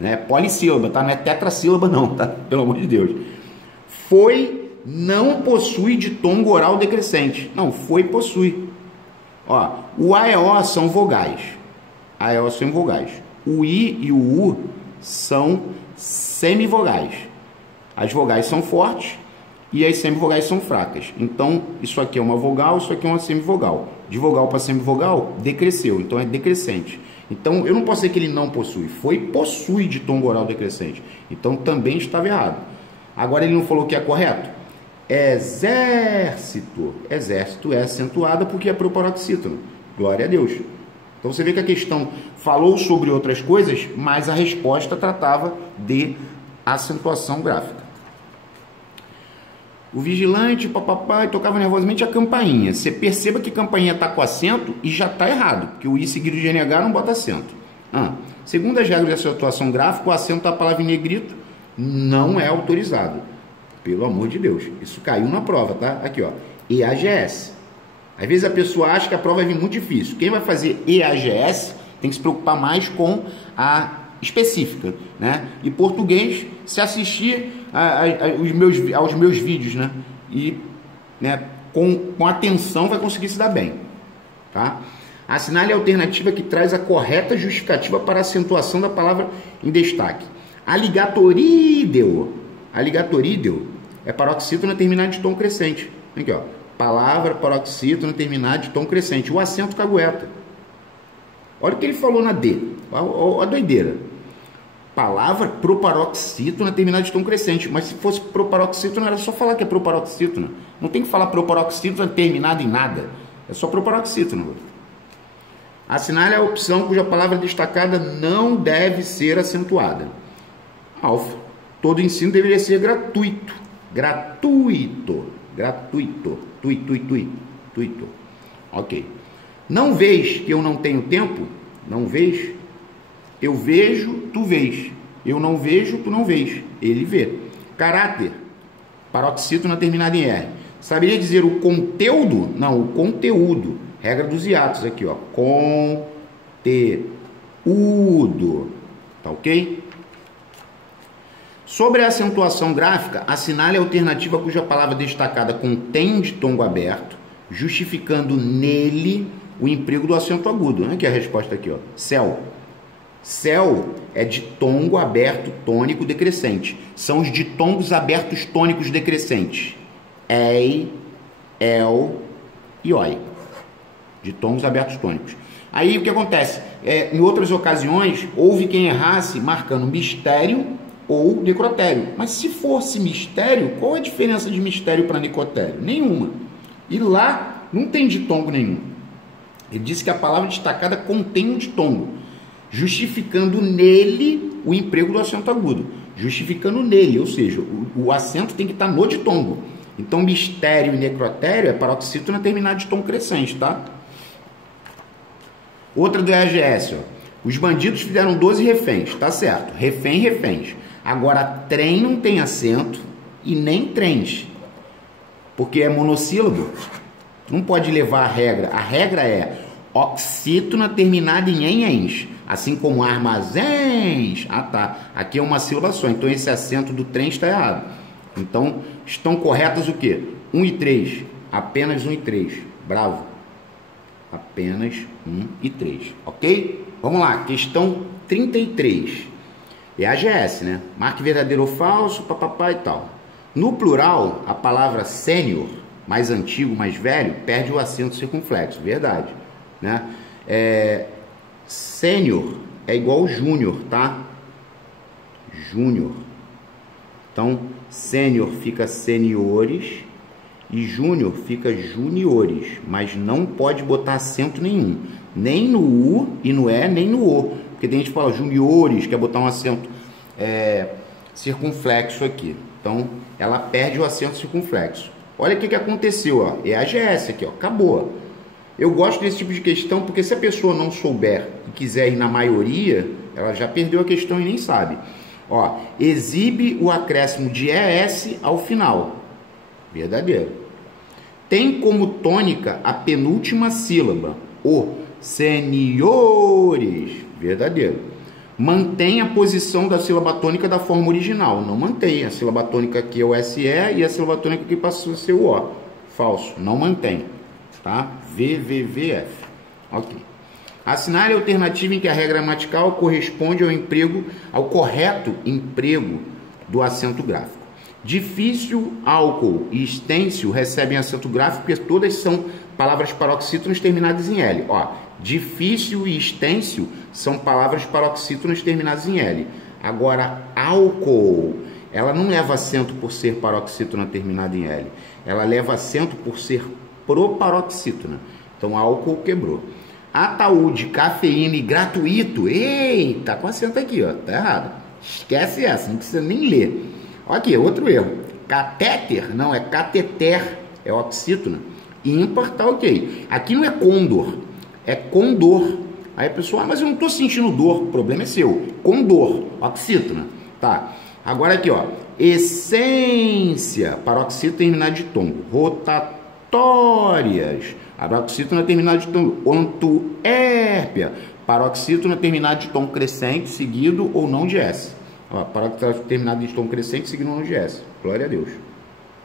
Né? Polissílaba, tá? Não é tetrassílaba não, tá? Pelo amor de Deus. Foi não possui ditongo oral decrescente. Não, foi possui. Ó, o A e O são vogais. A e O são vogais. O I e o U são semivogais. As vogais são fortes e as semivogais são fracas. Então, isso aqui é uma vogal, isso aqui é uma semivogal. De vogal para semivogal, decresceu. Então, é decrescente. Então, eu não posso dizer que ele não possui. Foi possui ditongo oral decrescente. Então, também estava errado. Agora, ele não falou que é correto? Exército. Exército é acentuada porque é proparoxítono. Glória a Deus. Então, você vê que a questão falou sobre outras coisas, mas a resposta tratava de acentuação gráfica. O vigilante, papai, tocava nervosamente a campainha. Você perceba que a campainha está com acento e já está errado, porque o I seguido de NH não bota acento. Segundo as regras de acentuação gráfica, o acento da palavra em negrito não é autorizado. Pelo amor de Deus, isso caiu na prova, tá? Aqui, ó, EAGS. Às vezes a pessoa acha que a prova vai vir muito difícil. Quem vai fazer EAGS tem que se preocupar mais com a específica, né? E português, se assistir aos meus vídeos, né? E, né, com atenção vai conseguir se dar bem, tá? Assinale a alternativa que traz a correta justificativa para a acentuação da palavra em destaque. Aligatorídeo. Aligatorídeo é paroxítona terminada de tom crescente. Aqui, ó. Palavra paroxítona terminada de tom crescente. O acento cagueta. Olha o que ele falou na D. Olha a doideira. Palavra proparoxítona terminada de tom crescente. Mas se fosse proparoxítona, era só falar que é proparoxítona. Não tem que falar proparoxítona terminada em nada. É só proparoxítona. Assinale a opção cuja palavra destacada não deve ser acentuada. Alfa. Todo ensino deveria ser gratuito. Gratuito. Gratuito. Tuito. Ok. Não vês que eu não tenho tempo? Não vês? Eu vejo, tu vês. Eu não vejo, tu não vês. Ele vê. Caráter. Paroxítona terminada em R. Saberia dizer o conteúdo? Não, o conteúdo. Regra dos hiatos aqui, ó. Conteúdo. Tá ok? Sobre a acentuação gráfica, assinale a alternativa cuja palavra destacada contém um ditongo aberto, justificando nele o emprego do acento agudo. Olha aqui a resposta aqui, ó. Céu. Céu é ditongo aberto tônico decrescente. São os ditongos abertos tônicos decrescentes. Ei, el e oi. Ditongos abertos tônicos. Aí o que acontece? Em outras ocasiões, houve quem errasse marcando mistério ou necrotério. Mas se fosse mistério, qual é a diferença de mistério para necrotério? Nenhuma. E lá não tem ditongo nenhum. Ele disse que a palavra destacada contém um ditongo, justificando nele o emprego do acento agudo. Justificando nele, ou seja, o acento tem que estar no ditongo. Então, mistério e necrotério é paroxítona terminada de tom crescente, tá? Outra do EAGS, ó. Os bandidos fizeram 12 reféns, tá certo? Reféns. Agora, trem não tem acento e nem trens, porque é monossílabo. Não pode levar a regra. A regra é oxítona terminada em ens, assim como armazéns. Ah, tá. Aqui é uma sílaba só, então esse acento do trem está errado. Então, estão corretas o quê? 1 e 3. Apenas 1 e 3. Bravo. Apenas 1 e 3. Ok? Vamos lá. Questão 33. É a AGS, né? Marque verdadeiro ou falso, papapá e tal. No plural, a palavra sênior, mais antigo, mais velho, perde o acento circunflexo. Verdade. Né? Sênior é igual júnior, tá? Júnior. Então, sênior fica seniores e júnior fica juniores, mas não pode botar acento nenhum, nem no U e no E, nem no O, porque tem gente que fala juniores, quer botar um acento circunflexo aqui, então ela perde o acento circunflexo. Olha o que aconteceu, ó. É a GS aqui, ó. Acabou. Eu gosto desse tipo de questão porque se a pessoa não souber e quiser ir na maioria, ela já perdeu a questão e nem sabe. Ó, exibe o acréscimo de ES ao final. Verdadeiro. Tem como tônica a penúltima sílaba. O senhores. Verdadeiro. Mantém a posição da sílaba tônica da forma original. Não mantém. A sílaba tônica aqui é o SE e a sílaba tônica aqui passou a ser o O. Falso. Não mantém. Tá? VVVF. Ok. Assinale a alternativa em que a regra gramatical corresponde ao correto emprego do acento gráfico. Difícil, álcool e estêncil recebem acento gráfico porque todas são palavras paroxítonas terminadas em L. Ó, difícil e estêncil são palavras paroxítonas terminadas em L. Agora, álcool, ela não leva acento por ser paroxítona terminada em L. Ela leva acento por ser proparoxítona. Então, álcool quebrou. Ataúde, cafeína e gratuito. Eita, com acento aqui, ó. Tá errado. Esquece essa, não precisa nem ler. Aqui, outro erro. Catéter, não, é cateter, é oxítona. Ímpar, tá ok. Aqui não é condor, é condor. Aí a pessoa, mas eu não tô sentindo dor, o problema é seu. Condor, oxítona. Tá. Agora aqui, ó. Essência, paroxítona terminada de tom. Rotatórias, a paroxítona terminada de tom. Antuérpia, paroxítona terminada de tom crescente, seguido ou não de S. Ó, paroxítona terminada de tom crescente, seguido ou não de S. Glória a Deus.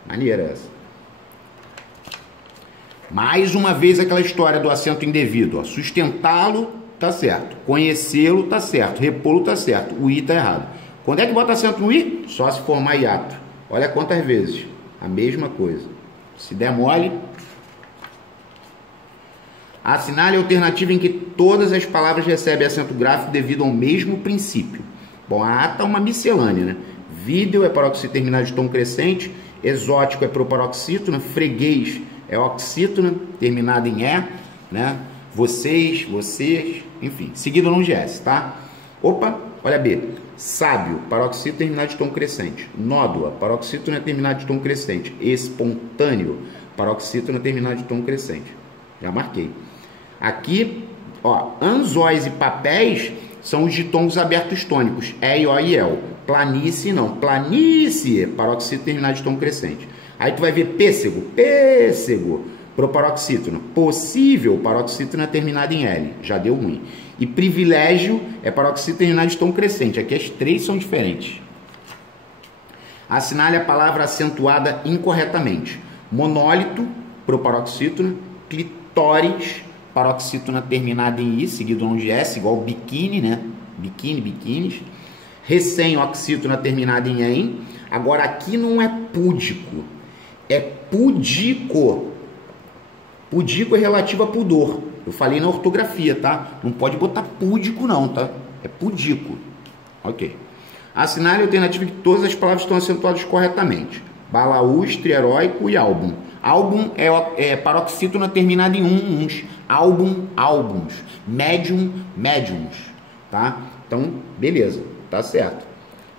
Maneira essa. Mais uma vez aquela história do acento indevido. Ó. Sustentá-lo, tá certo. Conhecê-lo, tá certo. Repô-lo, tá certo. O I tá errado. Quando é que bota acento no I? Só se formar hiato. Olha quantas vezes. A mesma coisa. Se der mole... Assinale a alternativa em que todas as palavras recebem acento gráfico devido ao mesmo princípio. Bom, a ata é uma miscelânea, né? Vídeo é paroxítona terminada de tom crescente. Exótico é proparoxítona. Freguês é oxítona terminada em E, né? Vocês, enfim. Seguido não de S, tá? Opa, olha B. Sábio, paroxítona terminada de tom crescente. Nódula, paroxítona terminada de tom crescente. Espontâneo, paroxítona terminada de tom crescente. Já marquei. Aqui, ó, anzóis e papéis são os ditongos abertos tônicos. E, O e El. Planície, não. Planície, paroxítona terminada de tom crescente. Aí tu vai ver pêssego, proparoxítona. Possível, paroxítona terminada em L. Já deu ruim. E privilégio é paroxítona terminada de tom crescente. Aqui as três são diferentes. Assinale a palavra acentuada incorretamente. Monólito, proparoxítona. Clitóris, paroxítona terminada em I, seguido não de S, igual biquíni, né? Biquínis. Recém-oxítona terminada em EM. Agora aqui não é púdico, é pudico. Pudico é relativo a pudor. Eu falei na ortografia, tá? Não pode botar púdico não, tá? É pudico. Ok. Assinale a alternativa que todas as palavras estão acentuadas corretamente. Balaústre, heróico e álbum. Álbum é paroxítona terminada em uns. Álbum, álbuns. Médium, médiums. Tá? Então, beleza. Tá certo.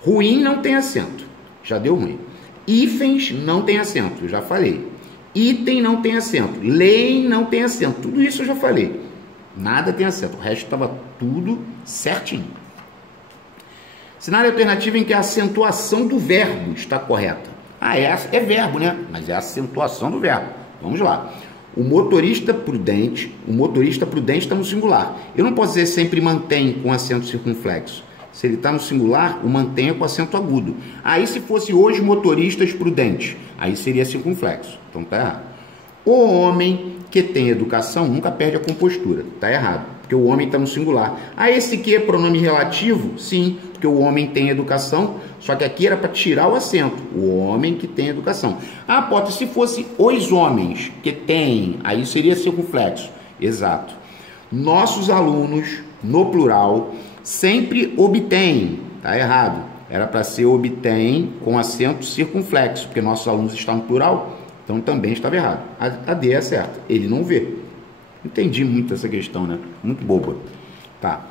Ruim não tem acento. Já deu ruim. Hífens não tem acento. Eu já falei. Item não tem acento. Lei não tem acento. Tudo isso eu já falei. Nada tem acento. O resto estava tudo certinho. Sinal alternativa em que a acentuação do verbo está correta. Ah, é verbo, né? Mas é a acentuação do verbo. Vamos lá. O motorista prudente está no singular. Eu não posso dizer sempre mantém com acento circunflexo. Se ele está no singular, o mantém é com acento agudo. Aí se fosse hoje motoristas prudentes, aí seria circunflexo. Então tá errado. O homem que tem educação nunca perde a compostura. Tá errado, porque o homem está no singular. Ah, esse que é pronome relativo? Sim, porque o homem tem educação, só que aqui era para tirar o acento. O homem que tem educação. Ah, Potter, se fosse os homens que têm, aí seria circunflexo. Exato. Nossos alunos, no plural, sempre obtêm. Tá errado. Era para ser obtém com acento circunflexo, porque nossos alunos estão no plural, então também estava errado. A D é certa. Ele não vê. Entendi muito essa questão, né? Muito boba. Tá.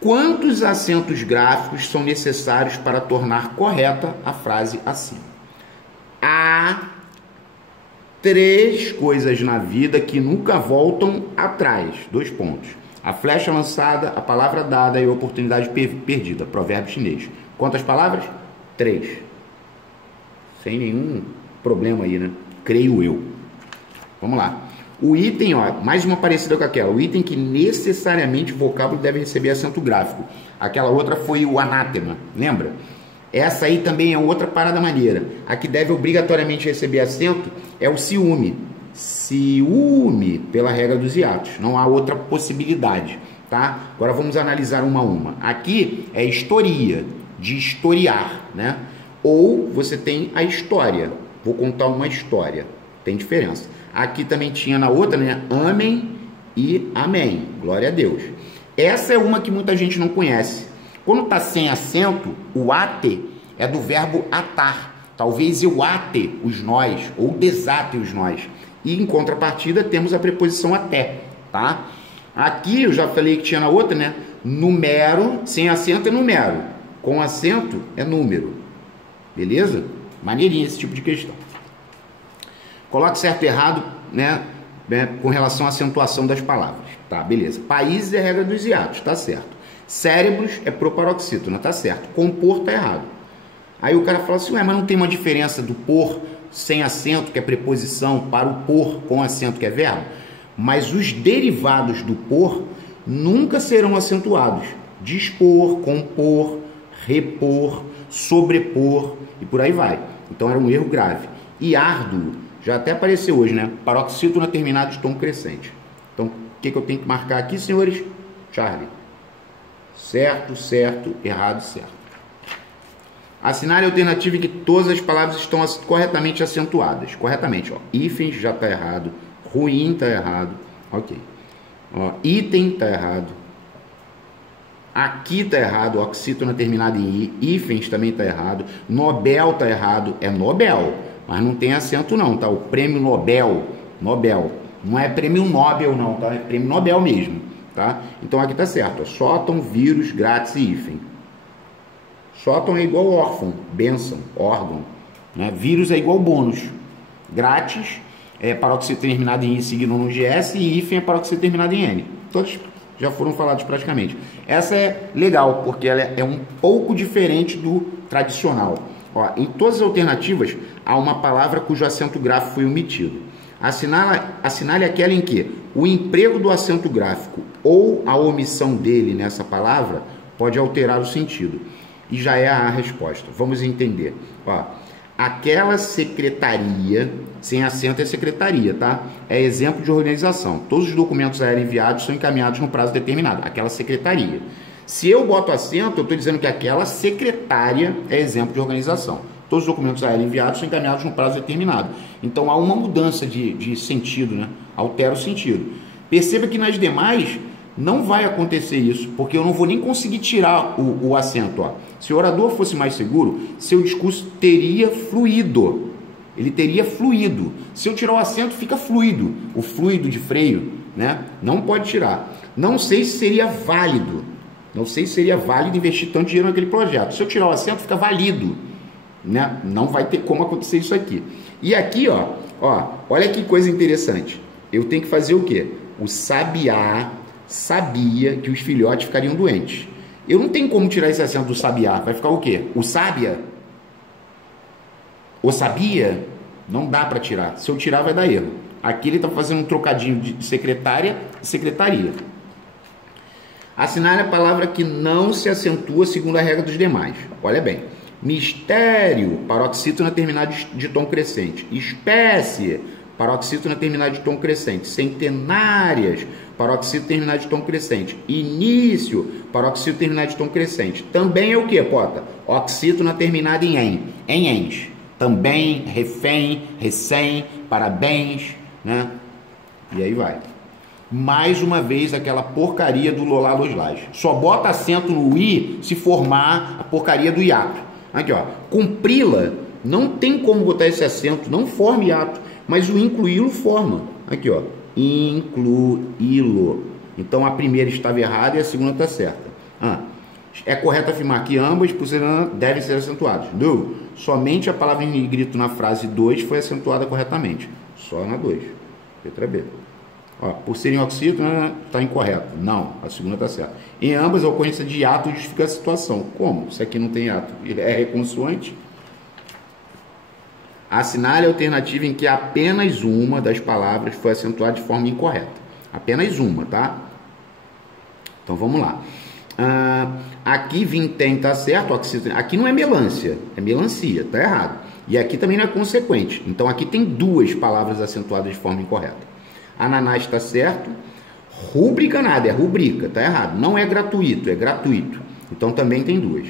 Quantos acentos gráficos são necessários para tornar correta a frase assim? A, três coisas na vida que nunca voltam atrás. 2 pontos. A flecha lançada, a palavra dada e a oportunidade perdida. Provérbio chinês. Quantas palavras? 3. Sem nenhum problema aí, né? Creio eu. Vamos lá. O item, ó, mais uma parecida com aquela. O item que necessariamente o vocábulo deve receber acento gráfico. Aquela outra foi o anátema, lembra? Essa aí também é outra parada maneira. A que deve obrigatoriamente receber acento é o ciúme. Ciúme, pela regra dos hiatos. Não há outra possibilidade, tá? Agora vamos analisar uma a uma. Aqui é historia, de historiar, né? Ou você tem a história. Vou contar uma história. Tem diferença. Aqui também tinha na outra, né? Amém e amém. Glória a Deus. Essa é uma que muita gente não conhece. Quando está sem acento, o ate é do verbo atar. Talvez eu ate os nós ou desate os nós. E em contrapartida temos a preposição até, tá? Aqui eu já falei que tinha na outra, né? Numero, sem acento é numero. Com acento é número. Beleza? Maneirinho esse tipo de questão. Coloque certo e errado, né? Com relação à acentuação das palavras. Tá, beleza. Países é regra dos hiatos, tá certo. Cérebros é proparoxítona, tá certo. Compor tá errado. Aí o cara fala assim, ué, mas não tem uma diferença do por sem acento, que é preposição, para o por com acento, que é verbo? Mas os derivados do por nunca serão acentuados. Dispor, compor, repor, sobrepor e por aí vai. Então era um erro grave. E árduo, já até apareceu hoje, né? Paroxítona terminado de tom crescente. Então, o que eu tenho que marcar aqui, senhores? Charlie. Certo, certo, errado, certo. Assinale a alternativa em que todas as palavras estão corretamente acentuadas. Corretamente, ó. Hífen já está errado. Ruim está errado. Ok. Ó, item está errado. Aqui está errado. Oxítona terminada em I. Hífens também está errado. Nobel está errado. É Nobel. Mas não tem acento não, tá? O prêmio Nobel. Nobel. Não é prêmio Nobel não, tá? É prêmio Nobel mesmo, tá? Então aqui tá certo. Ó. Sótão, vírus, grátis e hífen. Sótão é igual órfão, bênção, órgão. Né? Vírus é igual bônus. Grátis é paroxítona terminado em I seguido no GS e hífen é paroxítona terminado em N. Todos já foram falados praticamente. Essa é legal, porque ela é um pouco diferente do tradicional. Ó, em todas as alternativas, há uma palavra cujo acento gráfico foi omitido. Assinale aquela em que o emprego do acento gráfico ou a omissão dele nessa palavra pode alterar o sentido. E já é a resposta. Vamos entender. Ó, aquela secretaria, sem acento é secretaria, tá? É exemplo de organização. Todos os documentos a ela enviados são encaminhados no prazo determinado. Aquela secretaria. Se eu boto acento, eu estou dizendo que aquela secretária é exemplo de organização. Todos os documentos a ela enviados são encaminhados no prazo determinado. Então há uma mudança de sentido, né? Altera o sentido. Perceba que nas demais não vai acontecer isso, porque eu não vou nem conseguir tirar o acento. Ó. Se o orador fosse mais seguro, seu discurso teria fluído. Ele teria fluído. Se eu tirar o acento, fica fluido. O fluido de freio, né? Não pode tirar. Não sei se seria válido. Não sei se seria válido investir tanto dinheiro naquele projeto. Se eu tirar o acento, fica válido. Né? Não vai ter como acontecer isso aqui. E aqui, ó, olha que coisa interessante. Eu tenho que fazer o quê? O sabiá sabia que os filhotes ficariam doentes. Eu não tenho como tirar esse acento do sabiá. Vai ficar o quê? O sábia? O sabia? Não dá para tirar. Se eu tirar, vai dar erro. Aqui ele está fazendo um trocadinho de secretária e secretaria. Assinale a palavra que não se acentua segundo a regra dos demais. Olha bem. Mistério, paroxítona terminada de tom crescente. Espécie, paroxítona terminada de tom crescente. Centenárias, paroxítona terminada de tom crescente. Início, paroxítona terminada de tom crescente. Também é o que, Pota? Oxítona terminada em en. Em ens. Também, refém, recém, parabéns, né? E aí vai. Mais uma vez aquela porcaria do Lolá Los Lage. Só bota acento no I se formar a porcaria do hiato. Aqui, ó. Cumpri-la, não tem como botar esse acento, não forma hiato, mas o incluí-lo forma. Aqui, ó. Incluí-lo. Então a primeira estava errada e a segunda está certa. É correto afirmar que ambas devem ser acentuadas. Não. Somente a palavra em negrito na frase 2 foi acentuada corretamente. Só na 2. Letra B. Ó, por serem oxítono, está incorreto. Não, a segunda está certa. Em ambas, a ocorrência de hiato justifica a situação. Como? Isso aqui não tem hiato. Ele é reconsoante. Assinale a alternativa em que apenas uma das palavras foi acentuada de forma incorreta. Apenas uma, tá? Então, vamos lá. Aqui vintém está certo. Aqui não é melancia, é melancia. Está errado. E aqui também não é consequente. Então, aqui tem duas palavras acentuadas de forma incorreta. Ananás está certo. Rúbrica nada, é rubrica, está errado. Não é gratuito, é gratuito. Então também tem duas.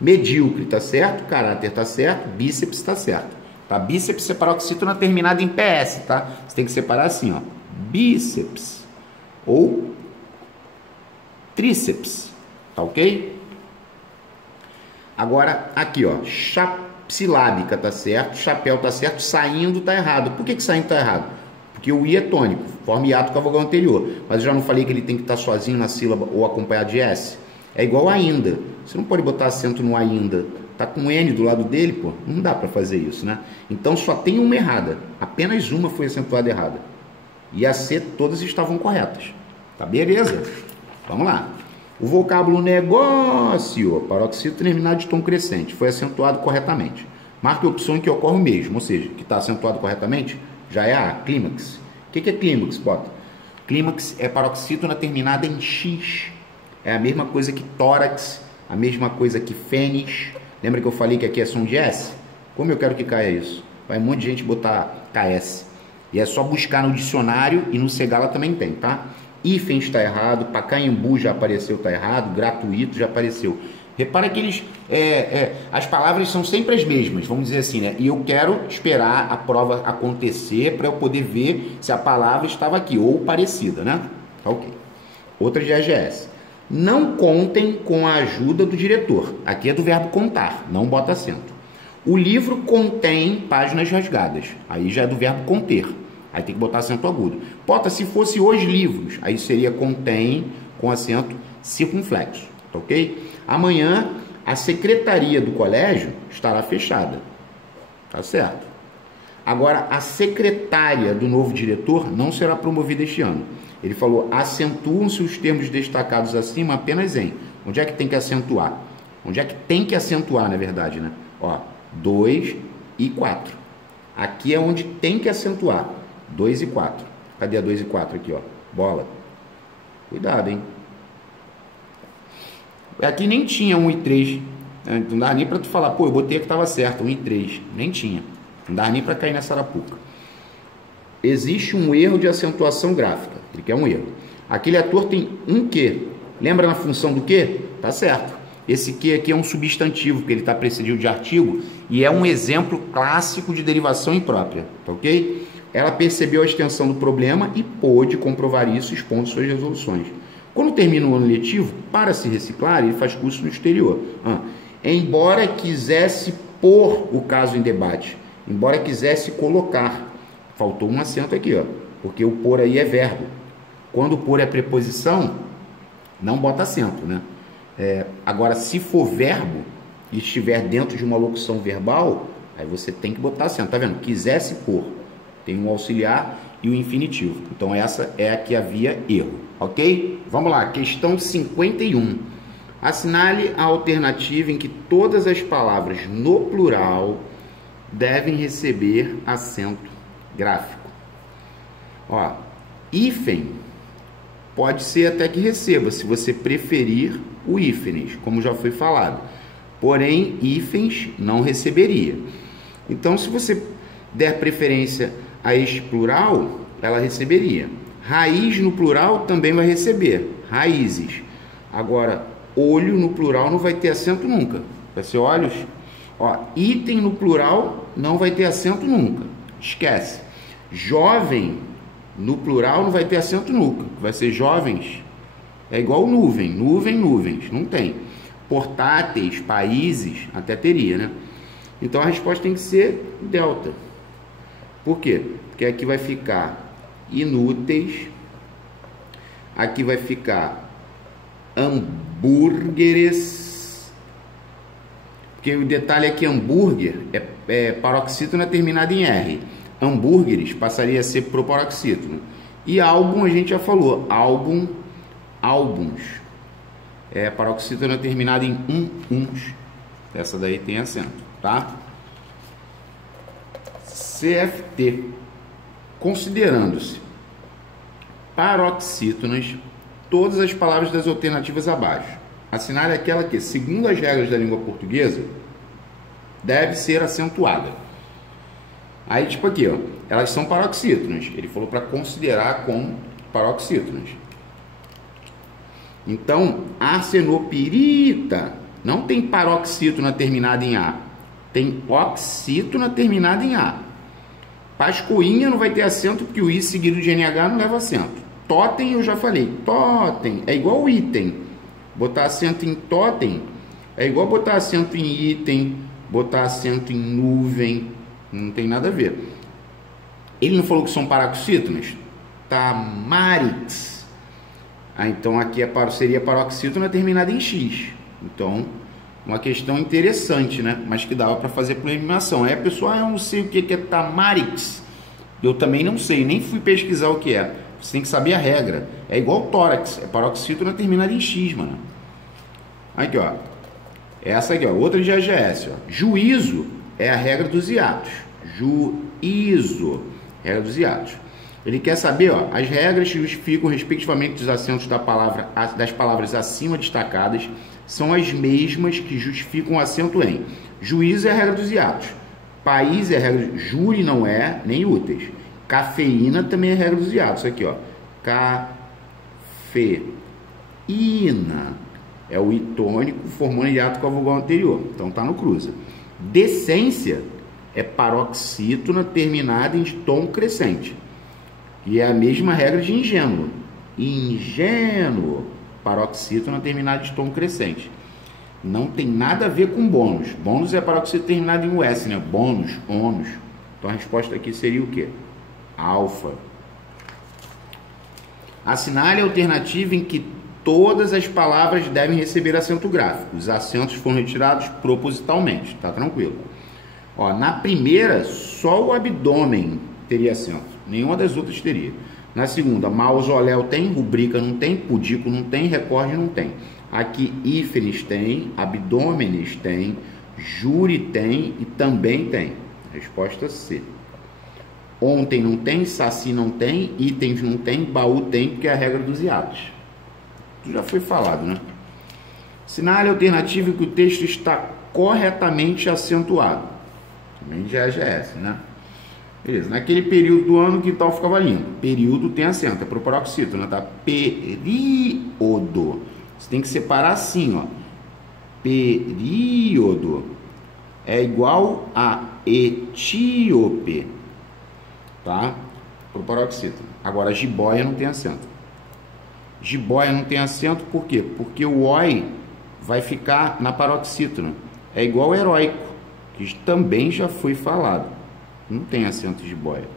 Medíocre está certo, caráter está certo, bíceps está certo. Tá? Bíceps é paroxítona terminada em PS, tá? Você tem que separar assim, ó. Bíceps ou tríceps, tá ok? Agora aqui, ó, silábica tá certo, chapéu tá certo, saindo tá errado. Por que saindo tá errado? Porque o I é tônico, forma hiato com a vogal anterior. Mas eu já não falei que ele tem que estar sozinho na sílaba ou acompanhado de S? É igual ainda. Você não pode botar acento no ainda. Tá com N do lado dele, pô. Não dá para fazer isso, né? Então só tem uma errada. Apenas uma foi acentuada errada. E a C todas estavam corretas. Tá beleza? Vamos lá. O vocábulo negócio, paroxítono terminado de tom crescente, foi acentuado corretamente. Marque a opção em que ocorre o mesmo, ou seja, que está acentuado corretamente, já é a clímax. O que é clímax, bota? Clímax é paroxítona terminada em X. É a mesma coisa que tórax, a mesma coisa que fênis. Lembra que eu falei que aqui é som de S? Como eu quero que caia isso? Vai um monte de gente botar KS. E é só buscar no dicionário e no Segala também tem, tá? Hífen está errado, Pacaembu já apareceu, está errado, gratuito já apareceu. Repara que eles, as palavras são sempre as mesmas, vamos dizer assim, né? E eu quero esperar a prova acontecer para eu poder ver se a palavra estava aqui, ou parecida, né? Ok. Outra de AGS. Não contem com a ajuda do diretor. Aqui é do verbo contar, não bota acento. O livro contém páginas rasgadas. Aí já é do verbo conter. Aí tem que botar acento agudo. Bota, se fosse os livros, aí seria contém com acento circunflexo. Tá ok? Amanhã a secretaria do colégio estará fechada. Tá certo? Agora, a secretária do novo diretor não será promovida este ano. Ele falou, acentuam-se os termos destacados acima apenas em. Onde é que tem que acentuar? Onde é que tem que acentuar, na verdade, né? Ó, 2 e 4. Aqui é onde tem que acentuar. 2 e 4. Cadê a 2 e 4 aqui, ó? Bola. Cuidado, hein? Aqui nem tinha 1 e 3. Não dá nem pra tu falar, pô, eu botei que tava certo, 1 e 3. Nem tinha. Não dá nem pra cair nessa arapuca. Existe um erro de acentuação gráfica. Ele quer um erro. Aquele ator tem um que. Lembra na função do que? Tá certo. Esse que aqui é um substantivo, porque ele está precedido de artigo, e é um exemplo clássico de derivação imprópria. Tá ok? Ela percebeu a extensão do problema e pôde comprovar isso expondo suas resoluções. Quando termina o ano letivo, para se reciclar, ele faz curso no exterior. Embora quisesse pôr o caso em debate, embora quisesse colocar, faltou um acento aqui, ó, porque o pôr aí é verbo. Quando o pôr é preposição, não bota acento, né? Agora, se for verbo e estiver dentro de uma locução verbal, aí você tem que botar acento. Tá vendo? Quisesse pôr. Tem um auxiliar e o infinitivo. Então, essa é a que havia erro. Ok? Vamos lá. Questão 51. Assinale a alternativa em que todas as palavras no plural devem receber acento gráfico. Ó, hífen pode ser até que receba, se você preferir o hífenes, como já foi falado. Porém, hífens não receberia. Então, se você der preferência a este plural, ela receberia. Raiz no plural também vai receber. Raízes. Agora, olho no plural não vai ter acento nunca. Vai ser olhos. Ó, item no plural não vai ter acento nunca. Esquece. Jovem no plural não vai ter acento nunca. Vai ser jovens. É igual nuvem. Nuvem, nuvens. Não tem. Portáteis, países, até teria, né? Então a resposta tem que ser delta. Por quê? Porque aqui vai ficar inúteis. Aqui vai ficar hambúrgueres. Porque o detalhe é que hambúrguer é paroxítona terminada em R. hambúrgueres passaria a ser proparoxítono. E álbum, a gente já falou, álbuns. Paroxítona terminada em uns. Essa daí tem acento, tá? CFT. Considerando-se paroxítonas todas as palavras das alternativas abaixo, assinale aquela que, segundo as regras da língua portuguesa, deve ser acentuada. Aí, tipo aqui, ó, elas são paroxítonas. Ele falou para considerar como paroxítonas. Então, arsenopirita não tem paroxítona terminada em A. Tem oxítona terminada em A. Pascoinha não vai ter acento porque o I seguido de NH não leva acento. Totem eu já falei. Totem é igual item. Botar acento em totem é igual botar acento em item, botar acento em nuvem. Não tem nada a ver. Ele não falou que são paroxítonas? Tamarix. Então aqui seria paroxítona terminada em X. Então, uma questão interessante, né? Mas que dava para fazer por eliminação. Aí a pessoa, eu não sei o que é tamarix. Eu também não sei, nem fui pesquisar o que é. Você tem que saber a regra. É igual tórax, é paroxítona terminada em X, mano. Aqui, ó. Essa aqui, ó, outra de AGS, ó. Juízo é a regra dos hiatos. Juízo, regra dos hiatos. Ele quer saber, ó, as regras que justificam respectivamente os acentos das palavras acima destacadas são as mesmas que justificam o acento em. Juízo é a regra dos hiatos. País é a regra, júri não é, nem úteis. Cafeína também é a regra dos hiatos. Aqui, ó. Cafeína é o I tônico formando hiato com a vogal anterior. Então tá no cruza. Decência é paroxítona terminada em tom crescente. E é a mesma regra de ingênuo. Ingênuo, paroxítona terminada de tom crescente. Não tem nada a ver com bônus. Bônus é paroxítona terminada em US, né? Bônus, ônus. Então a resposta aqui seria o quê? Alfa. Assinale a alternativa em que todas as palavras devem receber acento gráfico. Os acentos foram retirados propositalmente. Tá tranquilo. Ó, na primeira, só o abdômen teria acento. Nenhuma das outras teria. Na segunda, mausoléu tem, rubrica não tem, pudico não tem, recorde não tem. Aqui, hífenes tem, abdômenes tem, júri tem e também tem. Resposta C. Ontem não tem, saci não tem, itens não tem, baú tem, porque é a regra dos hiatos. Isso já foi falado, né? Assinale a alternativa que o texto está corretamente acentuado. Também já é GS, né? Beleza. Naquele período do ano, que tal ficava lindo? Período tem acento, é pro paroxítona, tá? Período. Você tem que separar assim, ó. Período é igual a etíope, tá? Pro paroxítona. Agora, jiboia não tem acento. Jiboia não tem acento por quê? Porque o oi vai ficar na paroxítona. É igual heróico, que também já foi falado. Não tem acento de jiboia.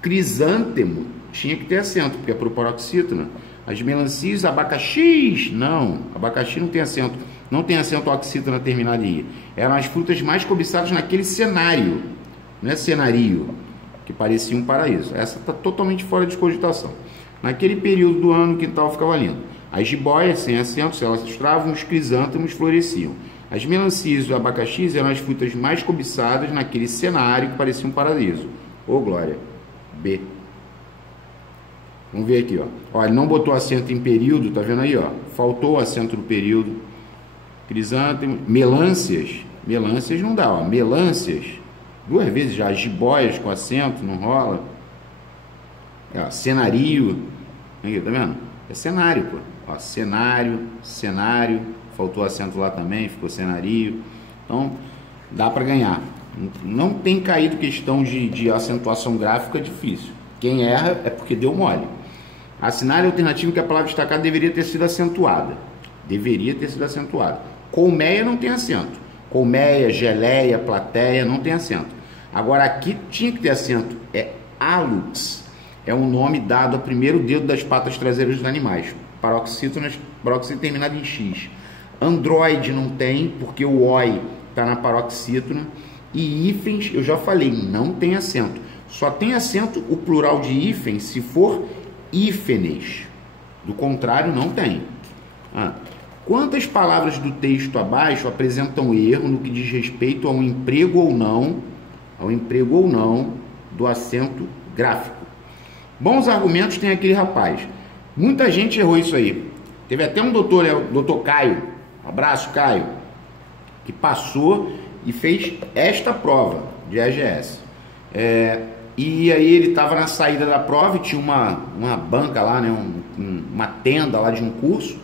Crisântemo tinha que ter acento, porque é pro paroxítona. As melancias, abacaxis, não. Abacaxi não tem acento. Não tem acento oxítona terminada em I. Eram as frutas mais cobiçadas naquele cenário. Não é cenário, que parecia um paraíso. Essa está totalmente fora de cogitação. Naquele período do ano, o quintal ficava lindo. As jiboias, sem acento, elas travam, os crisântemos floresciam. As melancias e o abacaxis eram as frutas mais cobiçadas naquele cenário que parecia um paraíso. Ô, glória. B. Vamos ver aqui, ó. Ó, ele não botou acento em período, tá vendo aí, ó? Faltou o acento no período. Crisântemo. Melancias. Melancias não dá, ó. Melancias. Duas vezes já. Jiboias com acento, não rola. Ó, cenário. Aqui, tá vendo? É cenário, pô. Ó, cenário, cenário. Faltou acento lá também, ficou cenário. Então, dá para ganhar. Não tem caído questão de acentuação gráfica, é difícil. Quem erra é porque deu mole. Assinale a alternativa que a palavra destacada deveria ter sido acentuada. Deveria ter sido acentuada. Colmeia não tem acento. Colmeia, geleia, plateia, não tem acento. Agora, aqui tinha que ter acento. É hálux. É um nome dado ao primeiro dedo das patas traseiras dos animais. Paroxítona terminado em X. Android não tem, porque o oi está na paroxítona. E hífens, eu já falei, não tem acento. Só tem acento o plural de hífen se for hífenes. Do contrário, não tem. Quantas palavras do texto abaixo apresentam erro no que diz respeito ao emprego ou não do acento gráfico? Bons argumentos tem aquele rapaz. Muita gente errou isso aí. Teve até um doutor, né, o doutor Caio, abraço Caio, que passou e fez esta prova de EGS. E aí ele estava na saída da prova e tinha uma banca lá, né, uma tenda lá de um curso,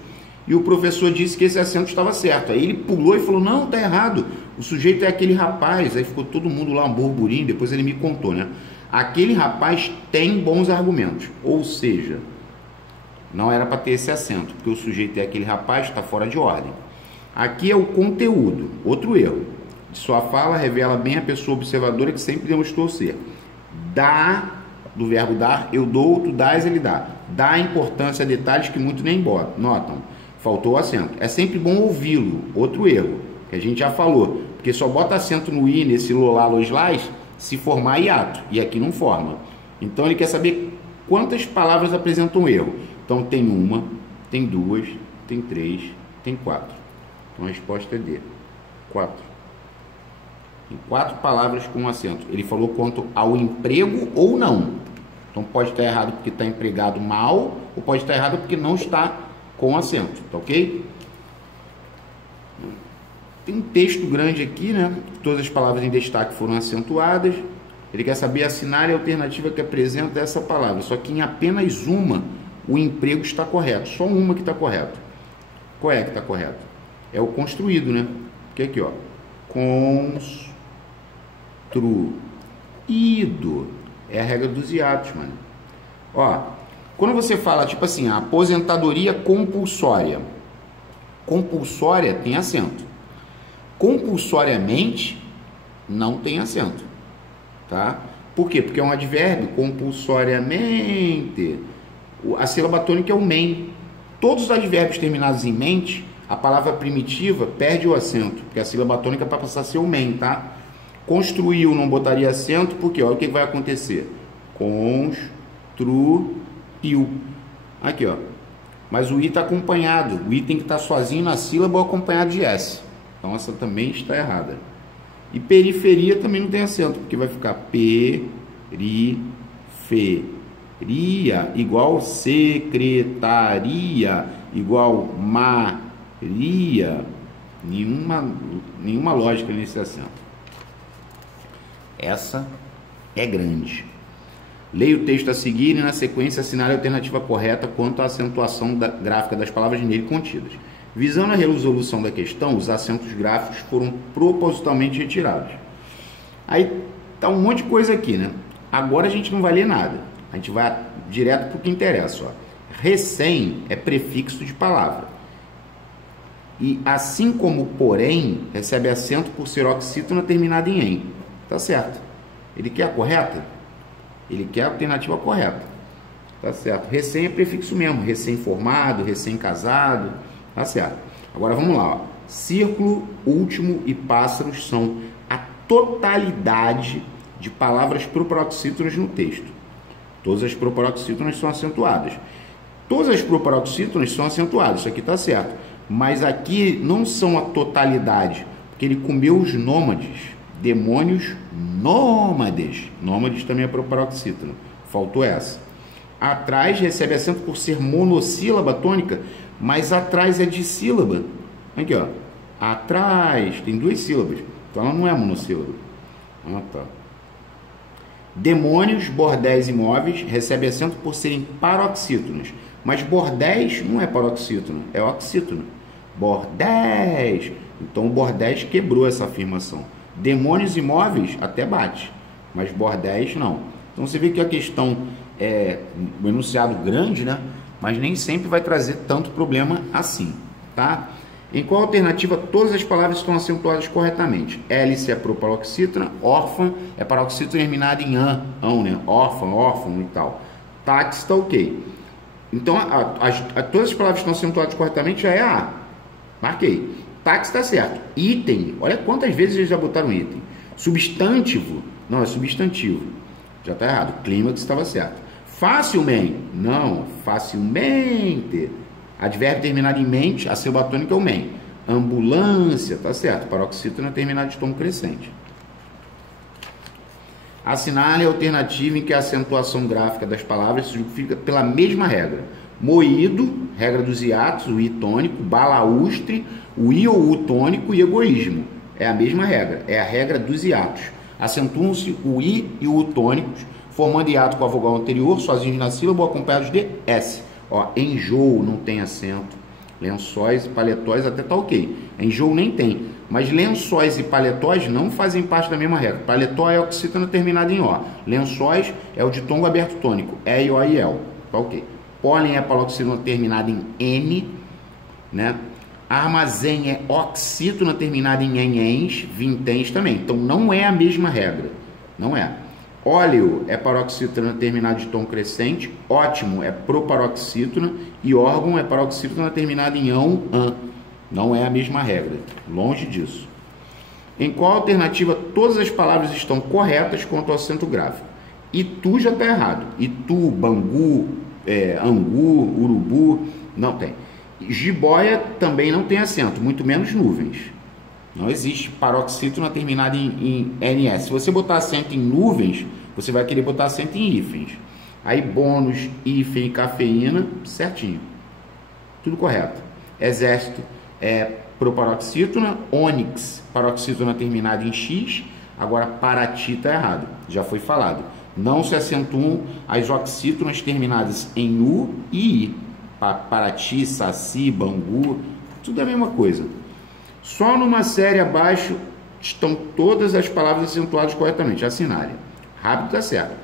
e o professor disse que esse acento estava certo. Aí ele pulou e falou, não, tá errado, o sujeito é aquele rapaz. Aí ficou todo mundo lá, um burburinho, depois ele me contou, né? Aquele rapaz tem bons argumentos, ou seja, não era para ter esse acento, porque o sujeito é aquele rapaz, está fora de ordem. Aqui é o conteúdo, outro erro. De sua fala revela bem a pessoa observadora que sempre demonstrou ser. Dá, do verbo dar, eu dou, tu dás, ele dá. Dá importância a detalhes que muitos nem notam. Faltou o acento. É sempre bom ouvi-lo, outro erro, que a gente já falou, porque só bota acento no i, nesse lolá, loslás, se formar hiato, e aqui não forma. Então ele quer saber quantas palavras apresentam erro. Então tem uma, tem duas, tem três, tem quatro. Então a resposta é D. 4. Tem 4 palavras com acento. Ele falou quanto ao emprego ou não. Então pode estar errado porque está empregado mal, ou pode estar errado porque não está com acento, tá ok? Tem um texto grande aqui, né? Todas as palavras em destaque foram acentuadas. Ele quer saber a sinal e a alternativa que apresenta essa palavra. Só que em apenas uma o emprego está correto. Só uma que está correto. Qual é que está correto? É o construído, né? Que aqui, ó. Construído. É a regra dos hiatos, mano. Ó, quando você fala, tipo assim, a aposentadoria compulsória. Compulsória tem acento. Compulsoriamente não tem acento, tá? Por quê? Porque é um advérbio, compulsoriamente. A sílaba tônica é o men. Todos os advérbios terminados em mente, a palavra primitiva perde o acento, porque a sílaba tônica é para passar a ser o men, tá? Construiu não botaria acento, porque olha o que vai acontecer. Construiu. Aqui, ó. Mas o i está acompanhado. O i tem que estar sozinho na sílaba ou acompanhado de S. Então essa também está errada. E periferia também não tem acento, porque vai ficar periferia igual secretaria igual Maria. Nenhuma lógica nesse acento. Essa é grande. Leia o texto a seguir e na sequência assinale a alternativa correta quanto à acentuação gráfica das palavras nele contidas. Visando a resolução da questão, os acentos gráficos foram propositalmente retirados. Aí tá um monte de coisa aqui, né? Agora a gente não vai ler nada. A gente vai direto para o que interessa. Ó. Recém é prefixo de palavra. E assim como porém, recebe acento por ser oxítona terminada em "em". Tá certo. Ele quer a correta? Ele quer a alternativa correta. Tá certo. Recém é prefixo mesmo. Recém-formado, recém-casado. Tá certo. Agora vamos lá. Ó. Círculo, último e pássaros são a totalidade de palavras proparoxítonas no texto. Todas as proparoxítonas são acentuadas. Todas as proparoxítonas são acentuadas. Isso aqui tá certo. Mas aqui não são a totalidade. Porque ele comeu os nômades. Demônios nômades. Nômades também é proparoxítona. Faltou essa. Atrás recebe acento por ser monossílaba tônica, mas atrás é dissílaba. Aqui, ó. Atrás tem 2 sílabas. Então ela não é monossílaba. Ah, tá. Demônios, bordéis e móveis recebe acento por serem paroxítonas. Mas bordéis não é paroxítona, é oxítona. Bordéis. Então o bordéis quebrou essa afirmação. Demônios e móveis até bate, mas bordéis não. Então você vê que a questão é um enunciado grande, né? Mas nem sempre vai trazer tanto problema assim, tá? Em qual alternativa todas as palavras estão acentuadas corretamente? Hélice é proparoxítona, órfã é paroxítona terminada em ão, né? Órfã, órfão e tal. Táxi está ok. Então, todas as palavras que estão acentuadas corretamente já é A. Marquei. Táxi está certo. Item, olha quantas vezes eles já botaram item. Substantivo, não, é substantivo. Já está errado. Clímax estava certo. Facilmente. Não. Facilmente. Advérbio terminado em mente, a sílaba tônica é o men. Ambulância, tá certo. Paroxítona terminado de tom crescente. Assinale a alternativa em que a acentuação gráfica das palavras se justifica pela mesma regra. Moído, regra dos hiatos, o I tônico, balaústre, o I ou U tônico e egoísmo. É a mesma regra, é a regra dos hiatos. Acentuam-se o I e o U tônicos, formando hiato com a vogal anterior, sozinhos na sílaba ou acompanhados de S. Ó, enjoo não tem acento. Lençóis e paletós até tá ok. Enjoo nem tem. Mas lençóis e paletós não fazem parte da mesma regra. Paletó é oxítona terminada em O. Lençóis é o ditongo aberto tônico. E, O e El. Tá ok. Pólen é paroxítona terminada em N, né? Armazém é oxítona terminada em enhens, vinténs também. Então não é a mesma regra. Não é. Óleo é paroxítona terminada de tom crescente. Ótimo é proparoxítona. E órgão é paroxítona terminada em ão, an. Não é a mesma regra. Longe disso. Em qual alternativa todas as palavras estão corretas quanto ao acento gráfico? Itu já está errado. Itu, Bangu, Angu, Urubu, não tem. Jiboia também não tem acento, muito menos nuvens. Não existe paroxítona terminada em NS. Se você botar acento em nuvens, você vai querer botar acento em hífens. Aí bônus, hífen, cafeína, certinho. Tudo correto. Exército é proparoxítona, ônix, paroxítona terminada em X. Agora Paraty está errado, já foi falado. Não se acentuam as oxítonas terminadas em U e I. Paraty, Saci, Bangu, tudo é a mesma coisa. Só numa série abaixo estão todas as palavras acentuadas corretamente. Assinale. Rápido tá certo.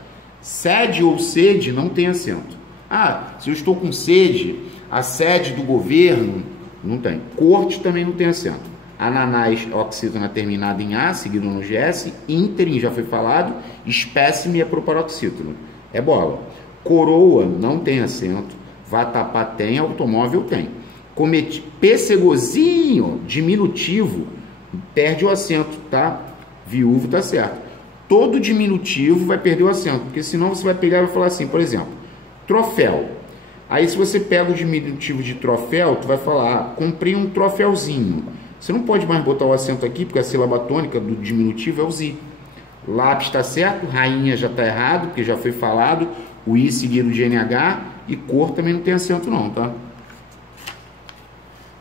Sede ou sede não tem acento. Ah, se eu estou com sede, a sede do governo não tem. Corte também não tem acento. Ananás, oxítona terminada em A, seguido no GS. Ínterim já foi falado. Espécime é proparoxítona. É bola. Coroa não tem acento. Vatapá tem, automóvel tem. Pessegozinho, diminutivo, perde o acento, tá? Viúvo tá certo. Todo diminutivo vai perder o acento, porque senão você vai pegar e vai falar assim, por exemplo, troféu. Aí se você pega o diminutivo de troféu, tu vai falar, comprei um troféuzinho. Você não pode mais botar o acento aqui, porque a sílaba tônica do diminutivo é o Z. Lápis tá certo, rainha já tá errado, porque já foi falado, o I seguido de NH, e cor também não tem acento não, tá?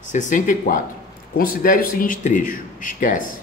64. Considere o seguinte trecho. Esquece.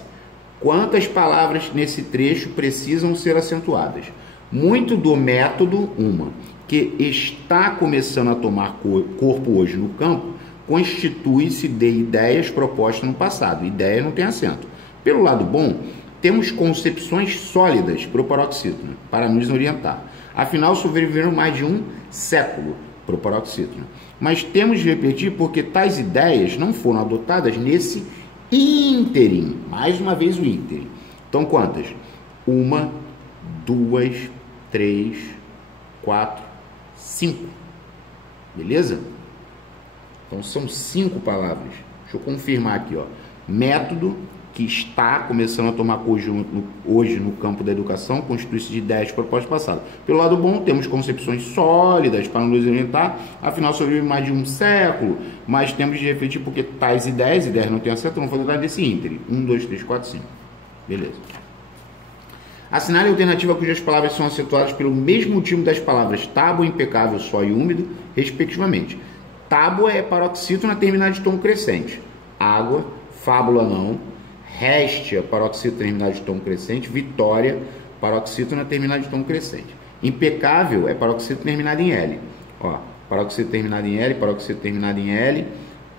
Quantas palavras nesse trecho precisam ser acentuadas? Muito do método, uma, que está começando a tomar corpo hoje no campo, constitui-se de ideias propostas no passado. Ideia não tem acento. Pelo lado bom, temos concepções sólidas para o paroxítona, para nos orientar. Afinal, sobreviveram mais de um século para o paroxítona. Mas temos de repetir porque tais ideias não foram adotadas nesse ínterim. Mais uma vez o ínterim. Então, quantas? 1, 2, 3, 4, 5. Beleza? Então, são 5 palavras. Deixa eu confirmar aqui, ó. Método, que está começando a tomar hoje no campo da educação, constitui-se de ideias propostas passadas. Pelo lado bom, temos concepções sólidas para nos orientar, afinal sobrevive mais de um século, mas temos de refletir porque tais ideias não têm acento, não foram dadas desse ínterim. 1, 2, 3, 4, 5. Beleza. Assinale a alternativa cujas palavras são acentuadas pelo mesmo motivo das palavras tábua, impecável, só e úmido, respectivamente. Tábua é paroxítona terminada de tom crescente. Água, fábula não. Réstia, paroxítona terminada de tom crescente. Vitória, paroxítona terminada de tom crescente. Impecável é paroxítona terminada em L. Ó, paroxítona terminada em L, paroxítona terminada em L,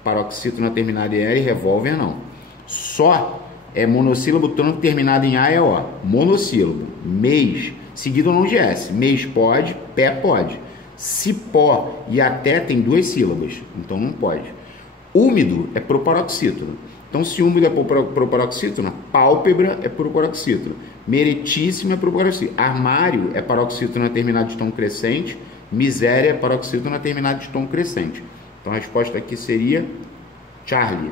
paroxítona terminada em L, revólver não. Só é monossílabo tônico terminado em A é O. Monossílabo. Mês, seguido não de S. Mês pode, pé pode. Cipó e até tem 2 sílabas, então não pode. Úmido é proparoxítona. Então, se úmido é proparoxítona, pálpebra é proparoxítona, meritíssimo é proparoxítona, armário é paroxítona terminada de tom crescente, miséria é paroxítona terminada de tom crescente. Então, a resposta aqui seria Charlie.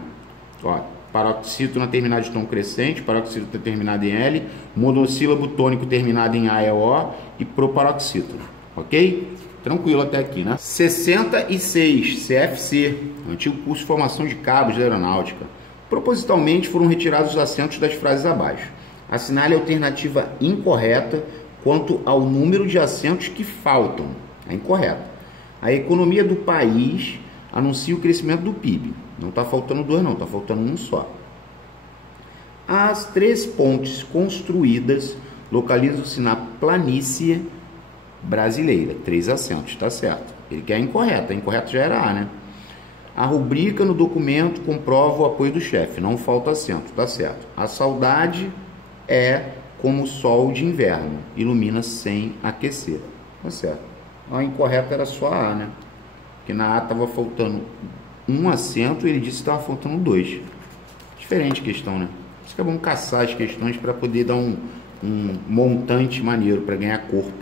Ó, paroxítono terminado de tom crescente, paroxítono terminado em L, monossílabo tônico terminado em A é O e proparoxítono, ok? Tranquilo até aqui, né? 66, CFC, antigo curso de formação de cabos da aeronáutica. Propositalmente foram retirados os acentos das frases abaixo. Assinale a alternativa incorreta quanto ao número de acentos que faltam. É incorreto. A economia do país anuncia o crescimento do PIB. Não está faltando dois, não, está faltando um só. As 3 pontes construídas localizam-se na planície brasileira. 3 acentos, tá certo. Ele quer incorreto, a incorreto já era A, né? A rubrica no documento comprova o apoio do chefe, não falta acento, tá certo. A saudade é como o sol de inverno, ilumina sem aquecer, tá certo. A incorreta era só a A, né? Porque na A estava faltando um acento e ele disse que estava faltando 2. Diferente questão, né? Isso que é bom caçar as questões para poder dar um montante maneiro, para ganhar corpo.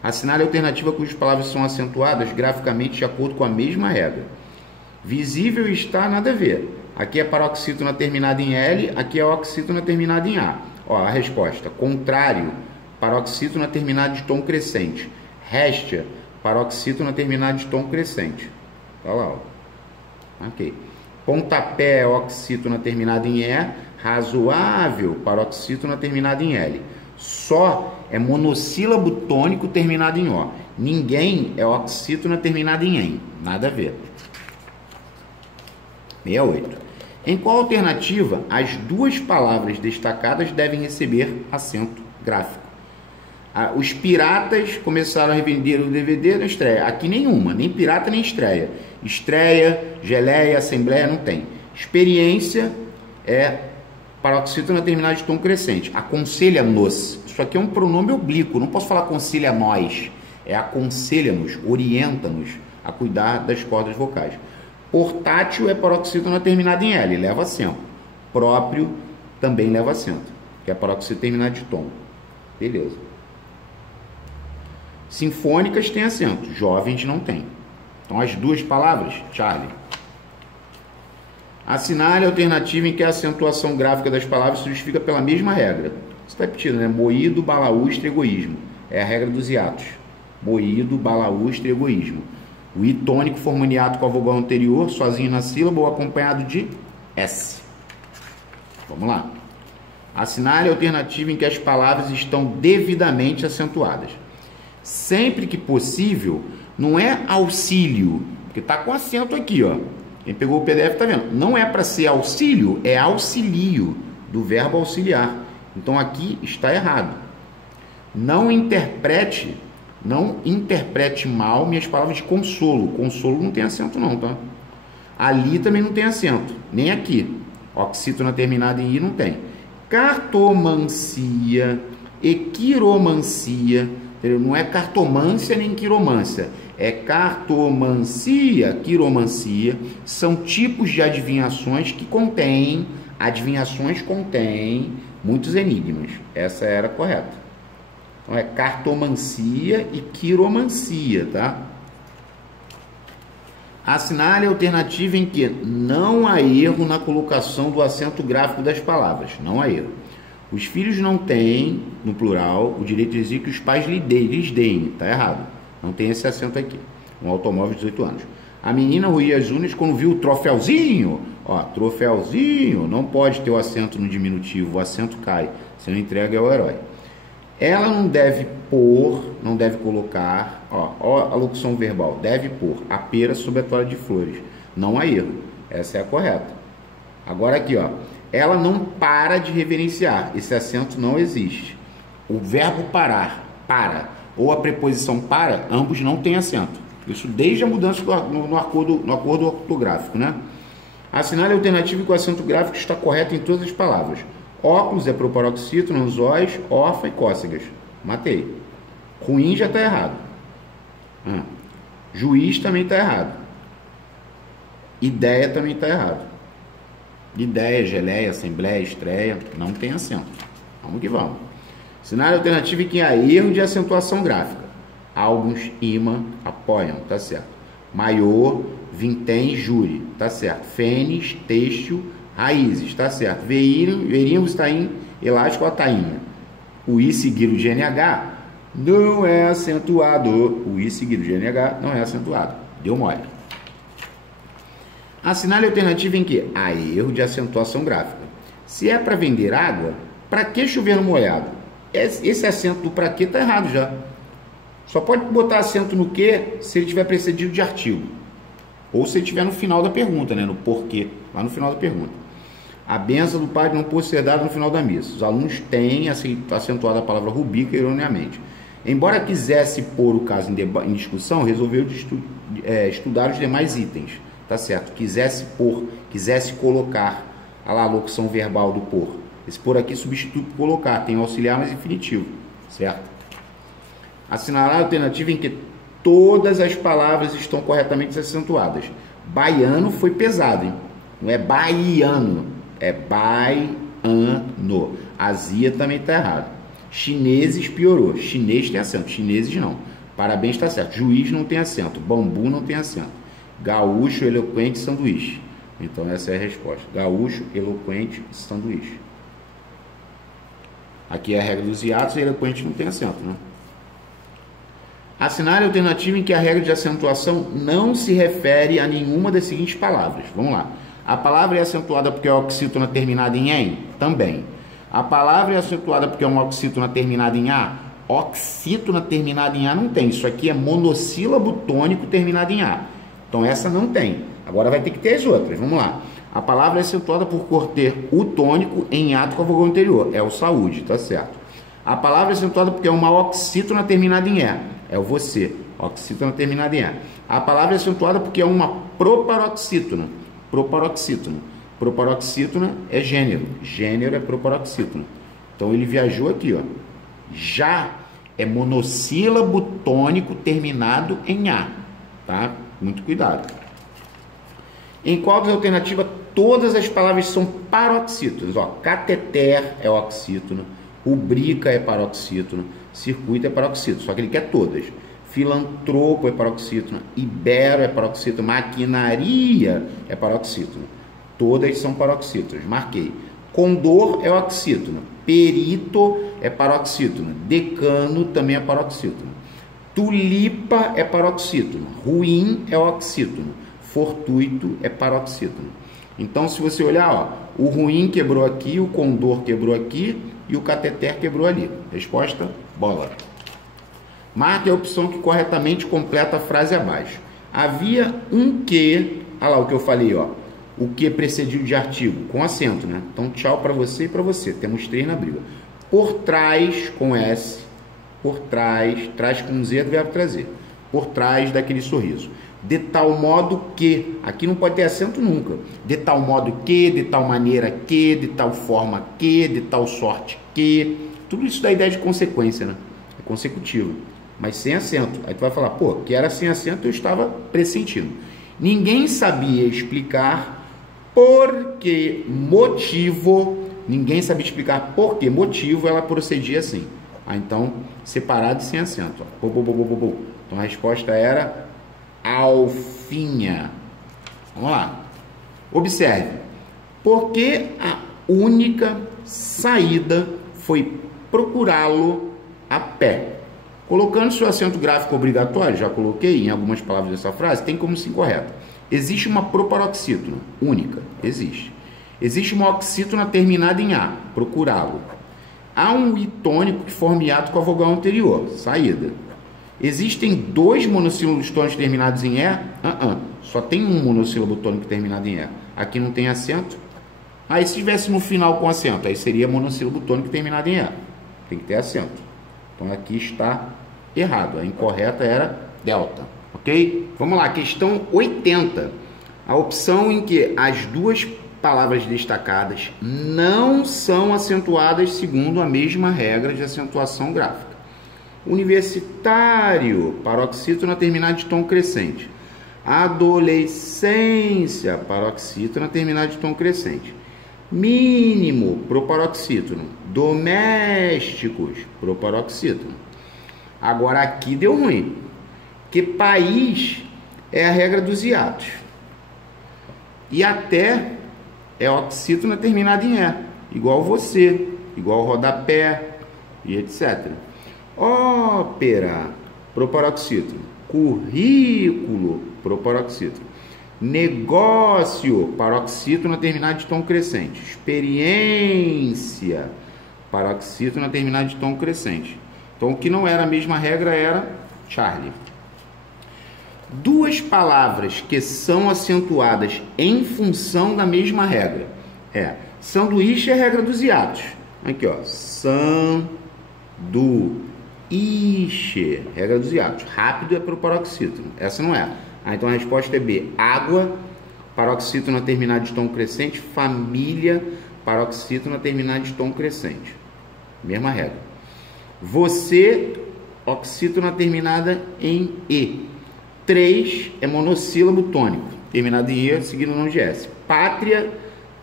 Assinale a alternativa cujas palavras são acentuadas graficamente de acordo com a mesma regra. Visível está, nada a ver. Aqui é paroxítona terminada em L, aqui é oxítona terminada em A. Ó, a resposta. Contrário, paroxítona terminada de tom crescente. Réstia, paroxítona terminada de tom crescente. Tá lá, ó. Ok. Pontapé, oxítona terminada em E. Razoável, paroxítona terminada em L. Só é monossílabo tônico terminado em O. Ninguém é oxítona terminada em EM. Nada a ver. 68. Em qual alternativa as 2 palavras destacadas devem receber acento gráfico? Os piratas começaram a revender o DVD na estreia. Aqui nenhuma, nem pirata nem estreia. Estreia, geleia, assembleia, não tem. Experiência é paroxítona terminada de tom crescente. Aconselha-nos. Isso aqui é um pronome oblíquo. Não posso falar aconselha-nós. É aconselha-nos, orienta-nos a cuidar das cordas vocais. Portátil é paroxítona terminada em L, leva acento. Próprio também leva acento, que é paroxítona terminada de tom. Beleza. Sinfônicas tem acento, jovens não tem. Então as 2 palavras, Charlie. Assinale a alternativa em que a acentuação gráfica das palavras se justifica pela mesma regra. Isso está repetido, né? Moído, balaústre, egoísmo. É a regra dos hiatos. Moído, balaústre, egoísmo. O I tônico forma um hiato com a vogal anterior, sozinho na sílaba ou acompanhado de S. Vamos lá. Assinale a alternativa em que as palavras estão devidamente acentuadas. Sempre que possível, não é auxílio, porque está com acento aqui, ó. Quem pegou o PDF está vendo. Não é para ser auxílio, é auxilio, do verbo auxiliar. Então aqui está errado. Não interprete mal minhas palavras de consolo. Consolo não tem acento não, tá? Ali também não tem acento, nem aqui. Oxítona terminada em I não tem. Cartomancia e quiromancia, entendeu? Não é cartomância nem quiromância. É cartomancia, quiromancia. São tipos de adivinhações que contêm, muitos enigmas. Essa era correta. Então é cartomancia e quiromancia, tá? Assinale a alternativa em que não há erro na colocação do acento gráfico das palavras. Não há erro. Os filhos não têm, no plural, o direito de exigir que os pais lhes deem. Tá errado. Não tem esse acento aqui. Um automóvel de 18 anos. A menina roía as unhas quando viu o troféuzinho. Ó, troféuzinho. Não pode ter o acento no diminutivo. O acento cai. Se não entrega, é o herói. Ela não deve pôr, não deve colocar, ó a locução verbal, deve pôr a pera sobre a toalha de flores. Não há erro. Essa é a correta. Agora aqui, ó. Ela não para de reverenciar. Esse acento não existe. O verbo parar, para, ou a preposição para, ambos não têm acento. Isso desde a mudança no acordo ortográfico, né? Assinale a alternativa que o acento gráfico está correto em todas as palavras. Óculos é proparoxítona, anzóis, órfã e cócegas. Matei. Ruim já está errado. Juiz também está errado. Ideia também está errado. Ideia, geleia, assembleia, estreia, não tem acento. Vamos que vamos. Assinale a alternativa em que há erro de acentuação gráfica. Álbuns, imã, apoiam, tá certo. Maior, vintém, júri, tá certo. Fênis, têxtil, Raízes, tá certo. Veríamos está em elástico, a tainha. O I seguido de NH não é acentuado. O I seguido de NH não é acentuado. Deu mole. Assinale a alternativa em que há erro de acentuação gráfica. Se é para vender água, para que chover no molhado? Esse acento do para que está errado já. Só pode botar acento no que se ele tiver precedido de artigo. Ou se ele estiver no final da pergunta, né? No porquê, lá no final da pergunta. A benção do padre não pôde ser dada no final da missa. Os alunos têm acentuado a palavra rubrica erroneamente. Embora quisesse pôr o caso em discussão, resolveu estudar os demais itens. Tá certo? Quisesse colocar a locução verbal do pôr. Esse pôr aqui substitui por colocar. Tem auxiliar, mas infinitivo. Certo? Assinalar a alternativa em que todas as palavras estão corretamente acentuadas. Baiano foi pesado, hein? Não é baiano, é baiano. Azia também está errado. Chineses piorou. Chinês tem acento, chineses não. Parabéns, está certo. Juiz não tem acento, bambu não tem acento. Gaúcho, eloquente, sanduíche. Então essa é a resposta. Gaúcho, eloquente, sanduíche. Aqui é a regra dos hiatos e eloquente não tem acento, né? Assinale a alternativa em que a regra de acentuação não se refere a nenhuma das seguintes palavras. Vamos lá. A palavra é acentuada porque é oxítona terminada em "em"? Também. A palavra é acentuada porque é uma oxítona terminada em "a"? Oxítona terminada em "a" não tem. Isso aqui é monossílabo tônico terminado em "a". Então essa não tem. Agora vai ter que ter as outras. Vamos lá. A palavra é acentuada por conter o tônico em ato com a vogal anterior. É o saúde, tá certo. A palavra é acentuada porque é uma oxítona terminada em "e". É o você. Oxítona terminada em "e". A palavra é acentuada porque é uma proparoxítona. Proparoxítona. Proparoxítona é gênero. Gênero é proparoxítona. Então ele viajou aqui, ó. Já é monossílabo tônico terminado em "a". Tá? Muito cuidado. Em qual das alternativas todas as palavras são paroxítonas? Ó, cateter é oxítono, rubrica é paroxítono, circuito é paroxítono, só que ele quer todas. Filantropo é paroxítono, ibero é paroxítono, maquinaria é paroxítono. Todas são paroxítonas, marquei. Condor é oxítono, perito é paroxítono, decano também é paroxítono. Tulipa é paroxítono, ruim é oxítono, fortuito é paroxítono. Então, se você olhar, ó, o ruim quebrou aqui, o condor quebrou aqui e o cateter quebrou ali. Resposta, bola. Marque a opção que corretamente completa a frase abaixo. Havia um que, olha lá o que eu falei, ó, o que precedido de artigo, com acento, né? Então, tchau para você e para você. Temos 3 na briga. Por trás, com S, por trás, traz com Z do verbo trazer, por trás daquele sorriso. De tal modo que, aqui não pode ter acento nunca. De tal modo que, de tal maneira que, de tal forma que, de tal sorte que. Tudo isso dá ideia de consequência, né? É consecutivo, mas sem acento. Aí tu vai falar, pô, que era sem acento, eu estava pressentindo. Ninguém sabia explicar por que motivo, ninguém sabia explicar por que motivo ela procedia assim. Ah, então, separado e sem acento. Ó. Então a resposta era alfinha. Vamos lá. Observe. Por que a única saída foi procurá-lo a pé? Colocando seu acento gráfico obrigatório, já coloquei em algumas palavras dessa frase, tem como ser incorreto. Existe uma proparoxítona única? Existe. Existe uma oxítona terminada em A? Procurá-lo. Há um I tônico que forma hiato com a vogal anterior, saída. Existem 2 monossílabos tônicos terminados em E? Só tem um monossílabo tônico terminado em E. Aqui não tem acento. Aí se tivesse no final com acento, aí seria monossílabo tônico terminado em E. Tem que ter acento. Então aqui está errado. A incorreta era delta. Ok? Vamos lá, questão 80. A opção em que as 2 palavras destacadas não são acentuadas segundo a mesma regra de acentuação gráfica. Universitário, paroxítona terminada de tom crescente. Adolescência, paroxítona terminada de tom crescente. Mínimo, proparoxítono. Domésticos, proparoxítono. Agora aqui deu ruim, que país é a regra dos hiatos. E até é oxítono terminado em E, igual você, igual rodapé e etc. Ópera, proparoxítono. Currículo, proparoxítono. Negócio, paroxítono terminado de tom crescente. Experiência, paroxítono terminado de tom crescente. Então, o que não era a mesma regra era Charlie. Duas palavras que são acentuadas em função da mesma regra. Sanduíche é a regra dos hiatos. Aqui, ó. Sanduíche, regra dos hiatos. Rápido é para o paroxítono. Essa não é. Então a resposta é B. Água, paroxítono terminado de tom crescente. Família, paroxítono terminado de tom crescente. Mesma regra. Você, oxítono terminada em E. 3 é monossílabo tônico, terminado em E, seguindo o nome de S. Pátria,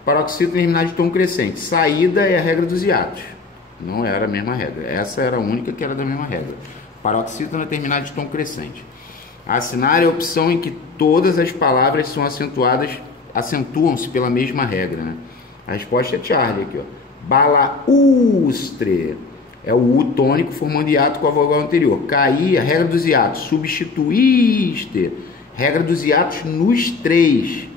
paroxítono terminado de tom crescente. Saída é a regra dos hiatos. Não era a mesma regra. Essa era a única que era da mesma regra. Paroxítono terminado de tom crescente. Assinar é a opção em que todas as palavras são acentuam-se pela mesma regra, né? A resposta é Charlie aqui, ó. Balaústre. É o U tônico formando hiato com a vogal anterior. Cair, a regra dos hiatos. Substituíste. Regra dos hiatos nos 3.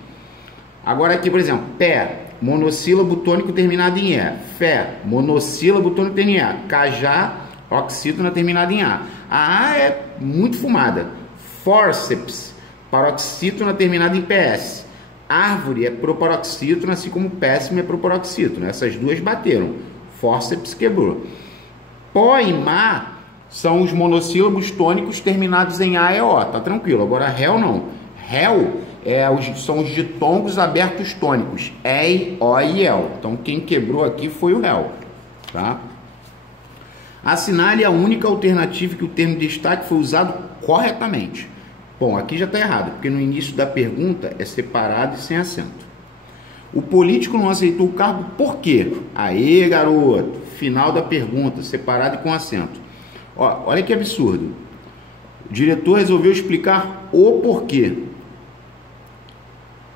Agora aqui, por exemplo, pé, monossílabo tônico terminado em E. Fé, monossílabo tônico terminado em A. Cajá, oxítono terminado em A. A A é muito fumada. Fórceps, paroxítono terminado em PS. Árvore é proparoxítono, assim como péssimo é proparoxítono. Essas duas bateram. Fórceps quebrou. Pó e má são os monossílabos tônicos terminados em A e O, tá tranquilo. Agora réu não. Réu são os ditongos abertos tônicos, E, O e El. Então quem quebrou aqui foi o réu, tá? Assinale a única alternativa que o termo de destaque foi usado corretamente. Bom, aqui já está errado, porque no início da pergunta é separado e sem acento. O político não aceitou o cargo por quê? Aê, garoto! Final da pergunta, separado e com acento. Ó, olha que absurdo. O diretor resolveu explicar o porquê.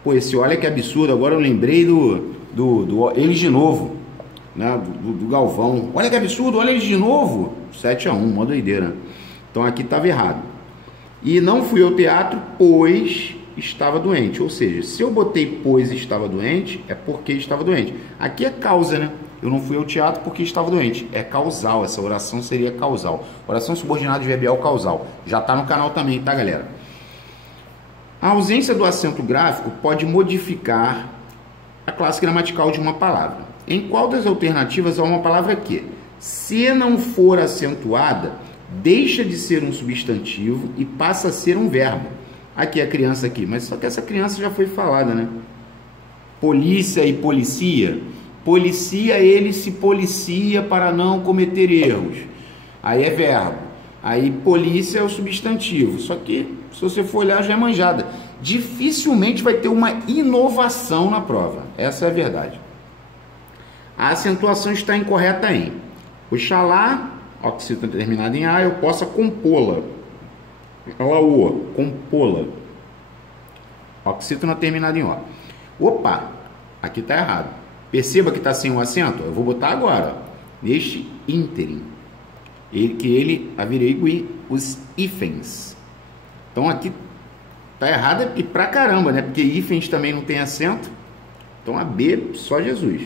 Pô, esse olha que absurdo, agora eu lembrei do Eles de Novo, né? do Galvão. Olha que absurdo, olha Eles de Novo. 7-1, uma doideira. Então aqui estava errado. E não fui ao teatro, pois estava doente. Ou seja, se eu botei pois estava doente, é porque estava doente. Aqui é causa, né? Eu não fui ao teatro porque estava doente. É causal, essa oração seria causal. Oração subordinada adverbial causal. Já está no canal também, tá, galera? A ausência do acento gráfico pode modificar a classe gramatical de uma palavra. Em qual das alternativas há uma palavra que, se não for acentuada, deixa de ser um substantivo e passa a ser um verbo? Aqui a criança aqui, mas só que essa criança já foi falada, né? Polícia e policia. Policia, ele se policia para não cometer erros. Aí é verbo. Aí polícia é o substantivo. Só que, se você for olhar, já é manjada. Dificilmente vai ter uma inovação na prova. Essa é a verdade. A acentuação está incorreta em Oxalá, oxítono terminado em A, eu possa compô-la. Olha o, compô-la. Oxítono terminado em O. Opa, aqui está errado. Perceba que está sem um acento? Eu vou botar agora, neste ínterim. Ele averigüe os hífens. Então aqui está errado e pra caramba, né? Porque hífens também não tem acento. Então a B, só Jesus.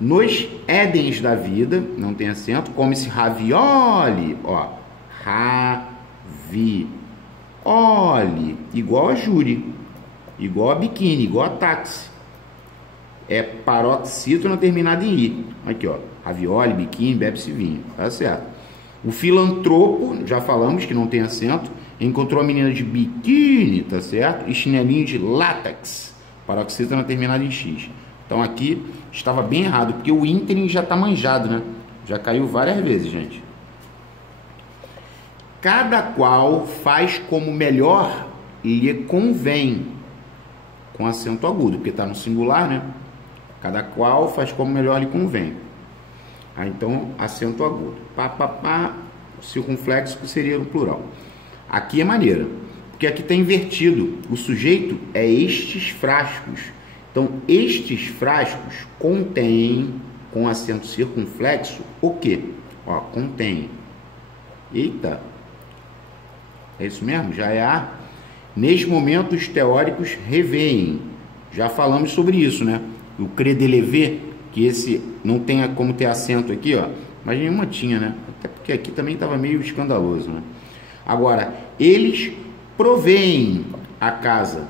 Nos édens da vida, não tem acento, come-se ravioli. Ó, ravioli. Igual a júri. Igual a biquíni, igual a táxi. É paroxítono terminado em I. Aqui, ó. Ravioli, biquíni, bebe-se vinho. Tá certo. O filantropo, já falamos que não tem acento, encontrou a menina de biquíni, tá certo? E chinelinho de látex. Paroxítono terminado em X. Então aqui estava bem errado, porque o ínterim já está manjado, né? Já caiu várias vezes, gente. Cada qual faz como melhor lhe convém. Com acento agudo, porque está no singular, né? Cada qual faz como melhor lhe convém. Então, acento agudo. Pá, pá, pá, circunflexo, que seria no plural. Aqui é maneira, porque aqui está invertido. O sujeito é estes frascos. Então, estes frascos contêm, com acento circunflexo, o quê? Ó, contém. Eita. É isso mesmo? Já é a... Neste momento, os teóricos reveem. Já falamos sobre isso, né? O credelever, que esse não tem como ter acento aqui, ó. Mas nenhuma tinha, né? Até porque aqui também estava meio escandaloso, né? Agora, eles proveem a casa,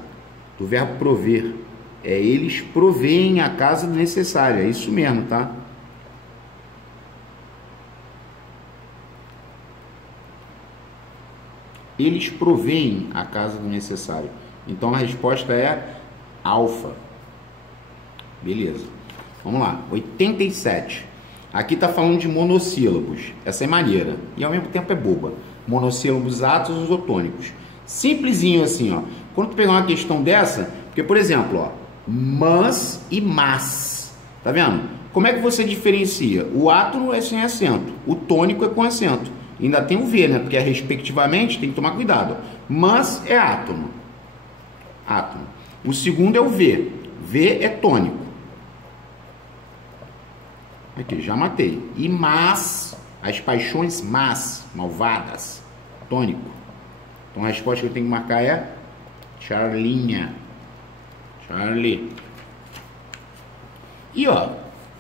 do verbo prover. Eles proveem a casa do necessário, é isso mesmo, tá? Eles proveem a casa do necessário. Então a resposta é alfa. Beleza. Vamos lá. 87. Aqui está falando de monossílabos. Essa é maneira. E ao mesmo tempo é boba. Monossílabos atos isotônicos. Simplesinho assim, ó. Quando tu pegar uma questão dessa, porque, por exemplo, ó, mas e mas. Tá vendo? Como é que você diferencia? O átono é sem acento. O tônico é com acento. Ainda tem o V, né? Porque é respectivamente, tem que tomar cuidado. Mas é átono. Átono. O segundo é o V. V é tônico. Aqui, já matei. E mas, as paixões más, malvadas. Tônico. Então a resposta que eu tenho que marcar é Charlinha. Charlie. E ó,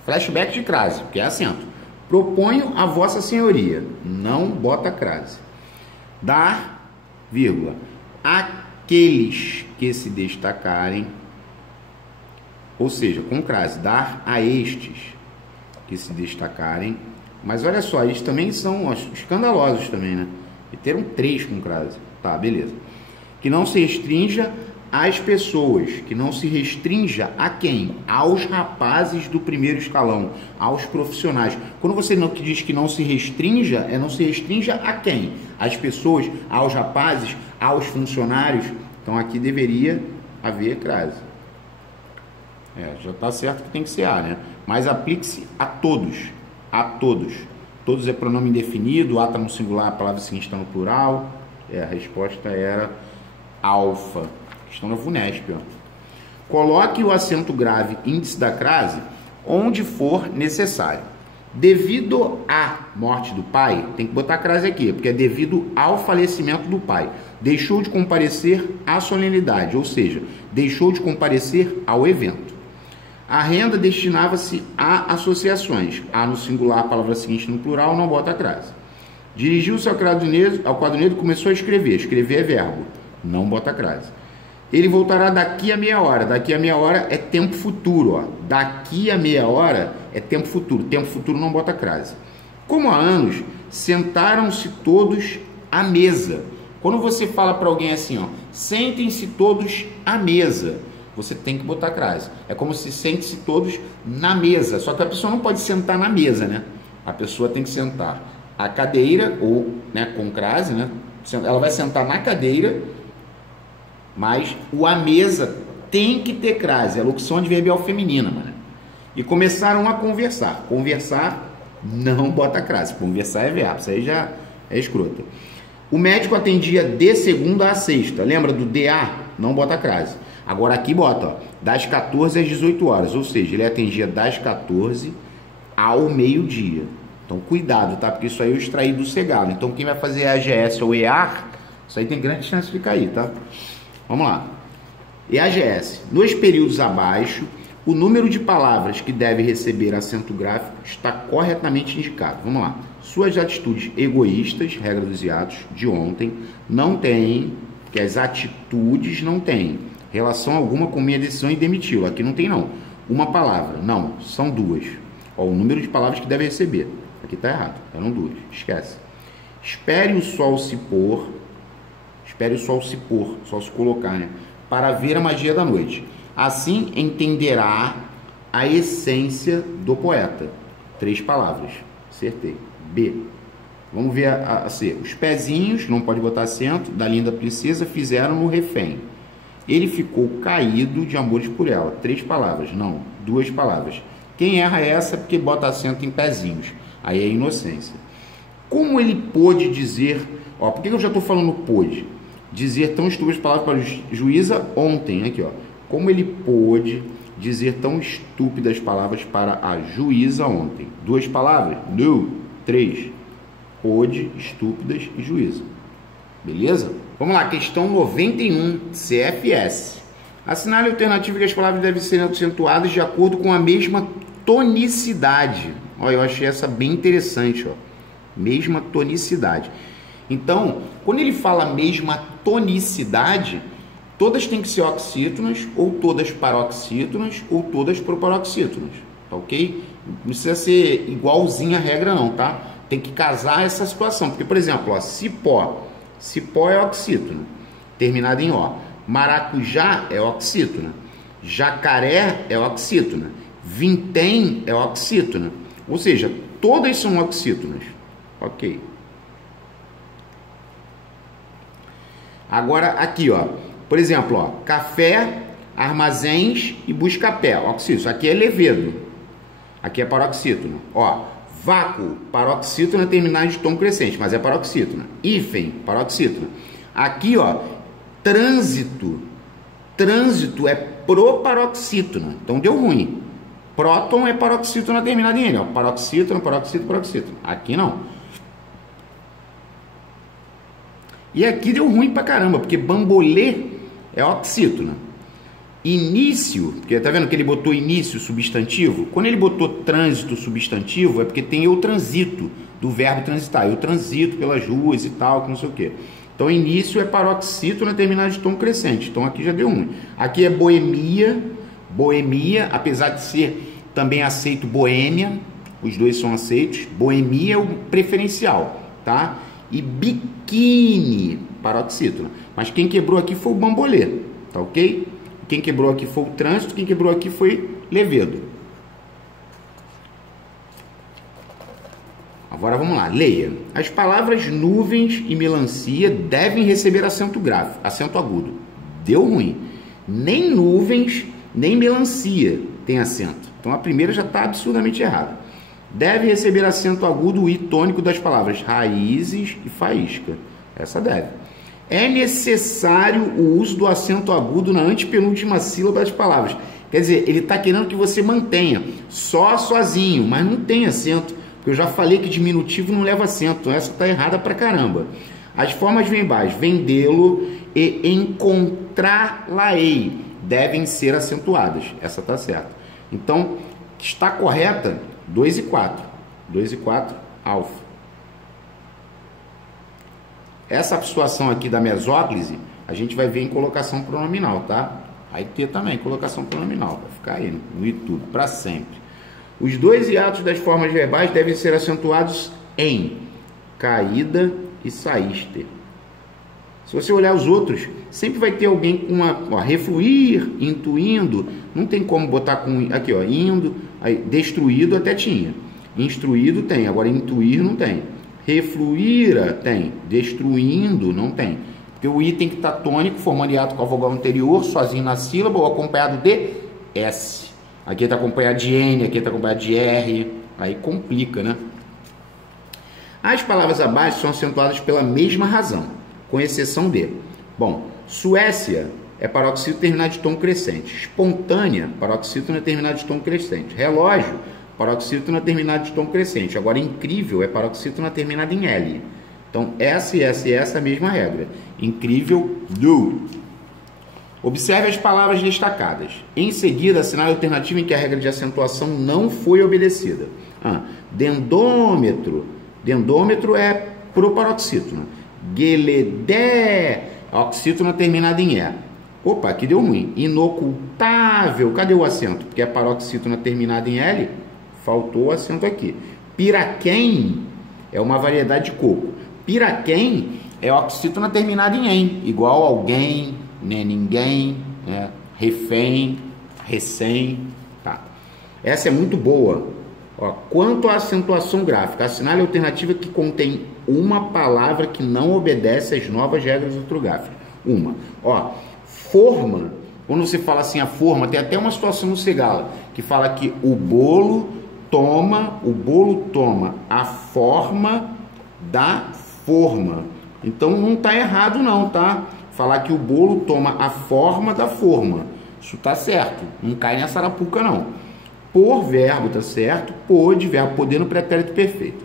flashback de crase, que é acento. Proponho a vossa senhoria, não bota crase, dar, vírgula, aqueles que se destacarem, ou seja, com crase, dar a estes que se destacarem. Mas olha só, eles também são escandalosos também, né? E teram 3 com crase. Tá, beleza. Que não se restrinja às pessoas, que não se restrinja a quem? Aos rapazes do primeiro escalão, aos profissionais. Quando você não diz que não se restrinja, não se restrinja a quem? Às pessoas, aos rapazes, aos funcionários. Então aqui deveria haver crase. Já está certo que tem que ser A, né? Mas aplique-se a todos. A todos. Todos é pronome indefinido, A está no singular, a palavra seguinte está no plural. A resposta era alfa. Estão na VUNESP, ó. Coloque o acento grave índice da crase onde for necessário. Devido à morte do pai, tem que botar a crase aqui, porque é devido ao falecimento do pai. Deixou de comparecer à solenidade, ou seja, deixou de comparecer ao evento. A renda destinava-se a associações. A no singular, a palavra seguinte no plural, não bota a crase. Dirigiu-se ao quadro negro e começou a escrever. Escrever é verbo, não bota a crase. Ele voltará daqui a meia hora. Daqui a meia hora é tempo futuro, ó. Daqui a meia hora é tempo futuro. Tempo futuro não bota crase. Como há anos, sentaram-se todos à mesa. Quando você fala para alguém assim, ó, sentem-se todos à mesa, você tem que botar crase. É como se sente-se todos na mesa. Só que a pessoa não pode sentar na mesa, né? A pessoa tem que sentar a cadeira, ou, né, com crase, né? Ela vai sentar na cadeira, mas o a mesa tem que ter crase. A locução adverbial feminina, mano. E começaram a conversar. Conversar não bota crase. Conversar é verbo. Isso aí já é escrota. O médico atendia de segunda a sexta. Lembra do DA? Não bota crase. Agora aqui bota, ó, das 14 às 18 horas. Ou seja, ele atendia das 14 ao meio-dia. Então cuidado, tá? Porque isso aí eu extraí do cegado. Então quem vai fazer AGS ou EAR, isso aí tem grande chance de cair, tá? Vamos lá. EAGS. Nos períodos abaixo, o número de palavras que deve receber acento gráfico está corretamente indicado. Vamos lá. Suas atitudes egoístas, regra dos hiatos, de ontem, não tem, que as atitudes não têm relação alguma com minha decisão em demiti-lo. Aqui não tem não. Uma palavra. Não, são 2. Ó, o número de palavras que deve receber. Aqui está errado. Eram 2. Esquece. Espere o sol se pôr. Espere o sol se pôr. Sol se colocar, né? Para ver a magia da noite. Assim entenderá a essência do poeta. 3 palavras. Acertei. B. Vamos ver a C. Os pezinhos, não pode botar acento, da linda princesa fizeram no refém. Ele ficou caído de amores por ela. 3 palavras. Não, 2 palavras. Quem erra essa é porque bota acento em pezinhos. Aí é inocência. Como ele pôde dizer... Ó, por que eu já estou falando pôde? Dizer tão estúpidas palavras para a juíza ontem. Aqui, ó. Como ele pôde dizer tão estúpidas palavras para a juíza ontem? 2 palavras? Não. 3. Pôde, estúpidas e juíza. Beleza? Vamos lá, questão 91, CFS. Assinale a alternativa que as palavras devem ser acentuadas de acordo com a mesma tonicidade. Olha, eu achei essa bem interessante, ó. Mesma tonicidade. Então, quando ele fala mesma tonicidade, todas têm que ser oxítonas, ou todas paroxítonas, ou todas proparoxítonas, tá ok? Não precisa ser igualzinho a regra não, tá? Tem que casar essa situação, porque, por exemplo, ó, cipó é oxítona, terminado em ó. Maracujá é oxítona, jacaré é oxítona, vintém é oxítona, ou seja, todas são oxítonas, ok? Agora aqui, ó, por exemplo, ó, café, armazéns e buscapé, oxítono. Isso aqui é levedo, aqui é paroxítona. Ó, vácuo, paroxítona terminada de tom crescente, mas é paroxítona. Hífen, paroxítona. Aqui, ó, trânsito é proparoxítona, então deu ruim. Próton é paroxítona terminada em N, ó, paroxítona. Aqui não. E aqui deu ruim pra caramba, porque bambolê é oxítona. Início, porque tá vendo que ele botou início substantivo? Quando ele botou trânsito substantivo, é porque tem eu transito, do verbo transitar. Eu transito pelas ruas e tal, que não sei o quê. Então, início é paroxítona terminada de tom crescente. Então, aqui já deu ruim. Aqui é boemia, apesar de ser também aceito boêmia, os dois são aceitos. Boemia é o preferencial, tá? E biquíni, paroxítona. Mas quem quebrou aqui foi o bambolê, tá ok? Quem quebrou aqui foi o trânsito, quem quebrou aqui foi levedo. Agora vamos lá, leia. As palavras nuvens e melancia devem receber acento agudo. Deu ruim. Nem nuvens, nem melancia tem acento. Então a primeira já está absurdamente errada. Deve receber acento agudo o i tônico das palavras raízes e faísca. Essa deve. É necessário o uso do acento agudo na antepenúltima sílaba das palavras. Quer dizer, ele está querendo que você mantenha sozinho, mas não tem acento. Porque eu já falei que diminutivo não leva acento. Então essa está errada pra caramba. As formas verbais vendê-lo e encontrar-la-ei devem ser acentuadas. Essa está certa. Então, está correta 2 e 4. 2 e 4, alfa. Essa situação aqui da mesóclise, a gente vai ver em colocação pronominal, tá? Vai ter também colocação pronominal, vai ficar aí no YouTube, para sempre. Os 2 hiatos das formas verbais devem ser acentuados em caída e saíste. Se você olhar os outros, sempre vai ter alguém com uma refluir, intuindo, não tem como botar com, aqui ó, indo, aí, destruído até tinha, instruído tem, agora intuir não tem, refluíra tem, destruindo não tem, porque o i tem que estar tônico, formando hiato com a vogal anterior, sozinho na sílaba ou acompanhado de S. Aqui está acompanhado de N, aqui está acompanhado de R, aí complica, né? As palavras abaixo são acentuadas pela mesma razão, com exceção de, bom, Suécia é paroxítona terminada de tom crescente, espontânea, paroxítona terminada de tom crescente, relógio, paroxítona terminada de tom crescente, agora incrível é paroxítona terminada em L. Então, essa e essa é a mesma regra, incrível, do. Observe as palavras destacadas. Em seguida, assinale a alternativa em que a regra de acentuação não foi obedecida. Dendômetro. Dendômetro é proparoxítona. Geledé, oxítona terminada em E. Opa, aqui deu ruim. Inocultável. Cadê o acento? Porque é paroxítona terminada em L. Faltou o acento aqui. Piraquém é uma variedade de coco. Piraquém é oxítona terminada em EM. Igual alguém, né, ninguém, né, refém, recém. Tá. Essa é muito boa. Ó, quanto à acentuação gráfica, assinale a alternativa que contém uma palavra que não obedece às novas regras ortográficas. Uma. Ó, forma, quando você fala assim a forma, tem até uma situação no Segala, que fala que o bolo toma a forma da forma. Então não está errado não, tá? Falar que o bolo toma a forma da forma. Isso tá certo, não cai nessa arapuca não. Por verbo tá certo, pôde, verbo poder no pretérito perfeito.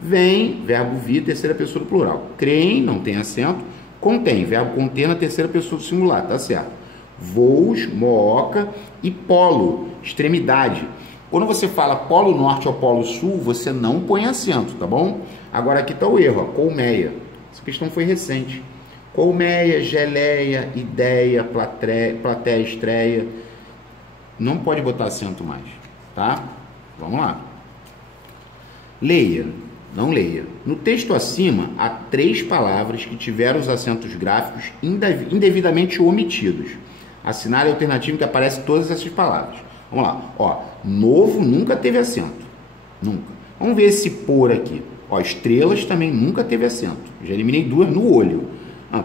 Vem, verbo vir, terceira pessoa do plural. Creem, não tem acento. Contém, verbo conter na terceira pessoa do singular, tá certo. Voos, mooca e polo, extremidade. Quando você fala polo norte ou polo sul, você não põe acento, tá bom? Agora aqui tá o erro, ó, colmeia. Essa questão foi recente. Colmeia, geleia, ideia, plateia, estreia. Não pode botar acento mais, tá? Vamos lá. Leia, não leia. No texto acima, há 3 palavras que tiveram os acentos gráficos indevidamente omitidos. Assinale a alternativa que aparece todas essas palavras. Vamos lá. Ó, novo nunca teve acento. Nunca. Vamos ver esse por aqui. Ó, estrelas também nunca teve acento. Já eliminei 2 no olho.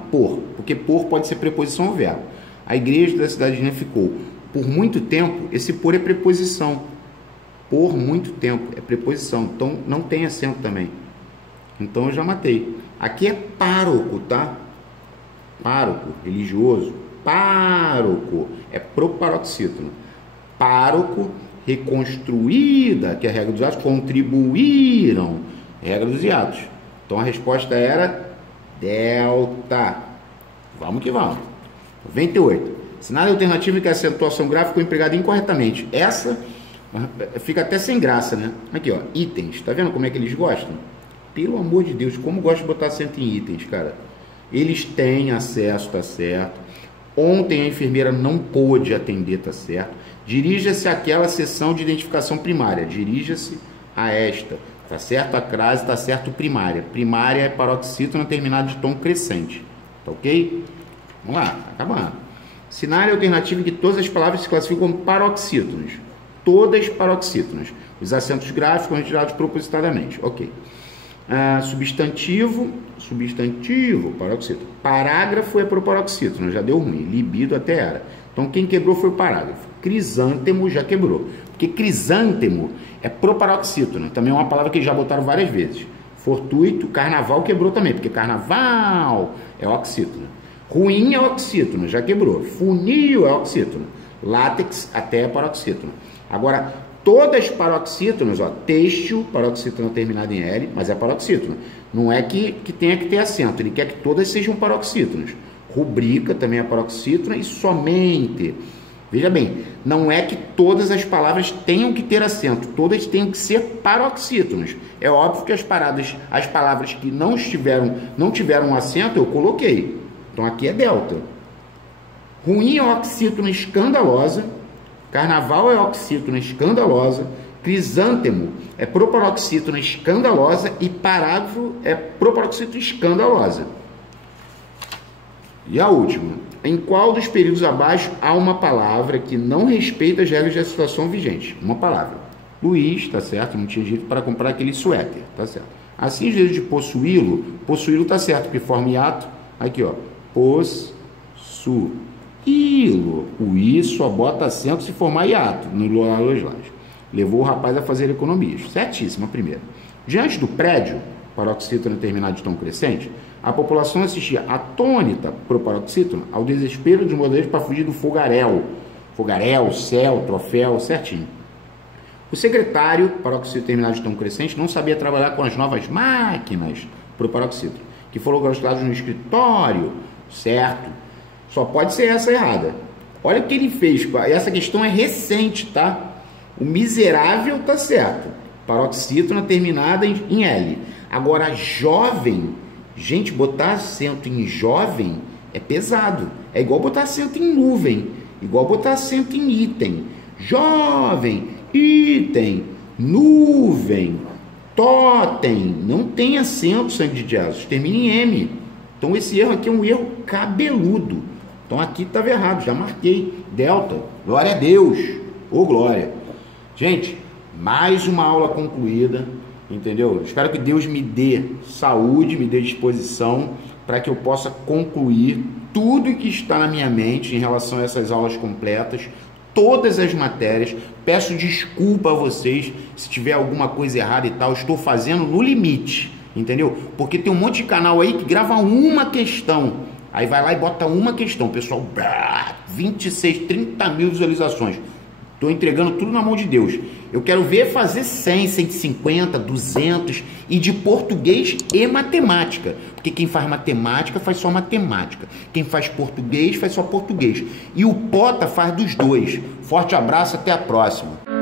Por, porque por pode ser preposição ou verbo. A igreja da cidade de Nã ficou por muito tempo. Esse por é preposição. Por muito tempo é preposição. Então não tem acento também. Então eu já matei. Aqui é pároco, tá? Pároco, religioso. Pároco é proparoxítono. Pároco, reconstruída, que é a regra dos atos, contribuíram. Regra dos hiatos. Então a resposta era delta. Vamos que vamos. 98. Sinal alternativo em que a acentuação gráfica foi empregada incorretamente. Essa fica até sem graça, né? Aqui, ó, itens. Tá vendo como é que eles gostam? Pelo amor de Deus, como gosta de botar acento em itens, cara. Eles têm acesso, tá certo. Ontem a enfermeira não pôde atender, tá certo. Dirija-se àquela seção de identificação primária. Dirija-se a esta. Tá certo? A crase tá certo primária. Primária é paroxítono terminado de tom crescente. Tá ok? Vamos lá, tá acabando. Sinal alternativo em que todas as palavras se classificam como paroxítonos. Todas paroxítonas. Os acentos gráficos são retirados propositadamente. Ok. Substantivo, paroxítono. Parágrafo é proparoxítono, já deu ruim. Libido até era. Então quem quebrou foi o parágrafo. Crisântemo já quebrou. Porque crisântemo é proparoxítono. Também é uma palavra que já botaram várias vezes. Fortuito, carnaval quebrou também, porque carnaval é oxítono. Ruim é oxítono, já quebrou. Funil é oxítono. Látex até é paroxítono. Agora, todas paroxítonos, ó, têxtil, paroxítono terminado em L, mas é paroxítono. Não é que tenha que ter acento, ele quer que todas sejam paroxítonos. Rubrica também é paroxítona e somente. Veja bem, não é que todas as palavras tenham que ter acento, todas tenham que ser paroxítonos. É óbvio que as palavras que não tiveram acento, eu coloquei. Então aqui é delta. Ruim é oxítona escandalosa. Carnaval é oxítona escandalosa. Crisântemo é proparoxítona escandalosa. E parágrafo é proparoxítona escandalosa. E a última. Em qual dos períodos abaixo há uma palavra que não respeita as regras da situação vigente? Uma palavra. Luiz, tá certo? Não tinha jeito para comprar aquele suéter, tá certo? Assim, os dedos de possuí-lo tá certo, porque forma hiato. Aqui, ó. Possuí-lo. O i só bota acento se formar hiato no loslage. Levou o rapaz a fazer economias. Certíssimo, a primeira. Diante do prédio, paroxítono terminado de tom crescente, a população assistia atônita pro paroxítono ao desespero dos modelos para fugir do fogaréu. Fogaréu, céu, troféu, certinho. O secretário, paroxítono terminado de tom crescente, não sabia trabalhar com as novas máquinas pro paroxítono, que foram gastadas no escritório, certo? Só pode ser essa errada. Olha o que ele fez. Essa questão é recente, tá? O miserável tá certo. Paroxítona terminada em L. Agora, jovem, gente, botar acento em jovem é pesado. É igual botar acento em nuvem. Igual botar acento em item. Jovem, item, nuvem, totem. Não tem acento, sangue de Jesus. Termina em M. Então, esse erro aqui é um erro cabeludo. Então, aqui estava errado. Já marquei. Delta. Glória a Deus. Ô, glória. Gente, mais uma aula concluída, entendeu? Espero que Deus me dê saúde, me dê disposição para que eu possa concluir tudo que está na minha mente em relação a essas aulas completas, todas as matérias. Peço desculpa a vocês se tiver alguma coisa errada e tal. Estou fazendo no limite, entendeu? Porque tem um monte de canal aí que grava uma questão. Aí vai lá e bota uma questão, pessoal, 26, 30 mil visualizações. Estou entregando tudo na mão de Deus. Eu quero ver fazer 100, 150, 200 e de português e matemática. Porque quem faz matemática faz só matemática. Quem faz português faz só português. E o Pota faz dos dois. Forte abraço, até a próxima.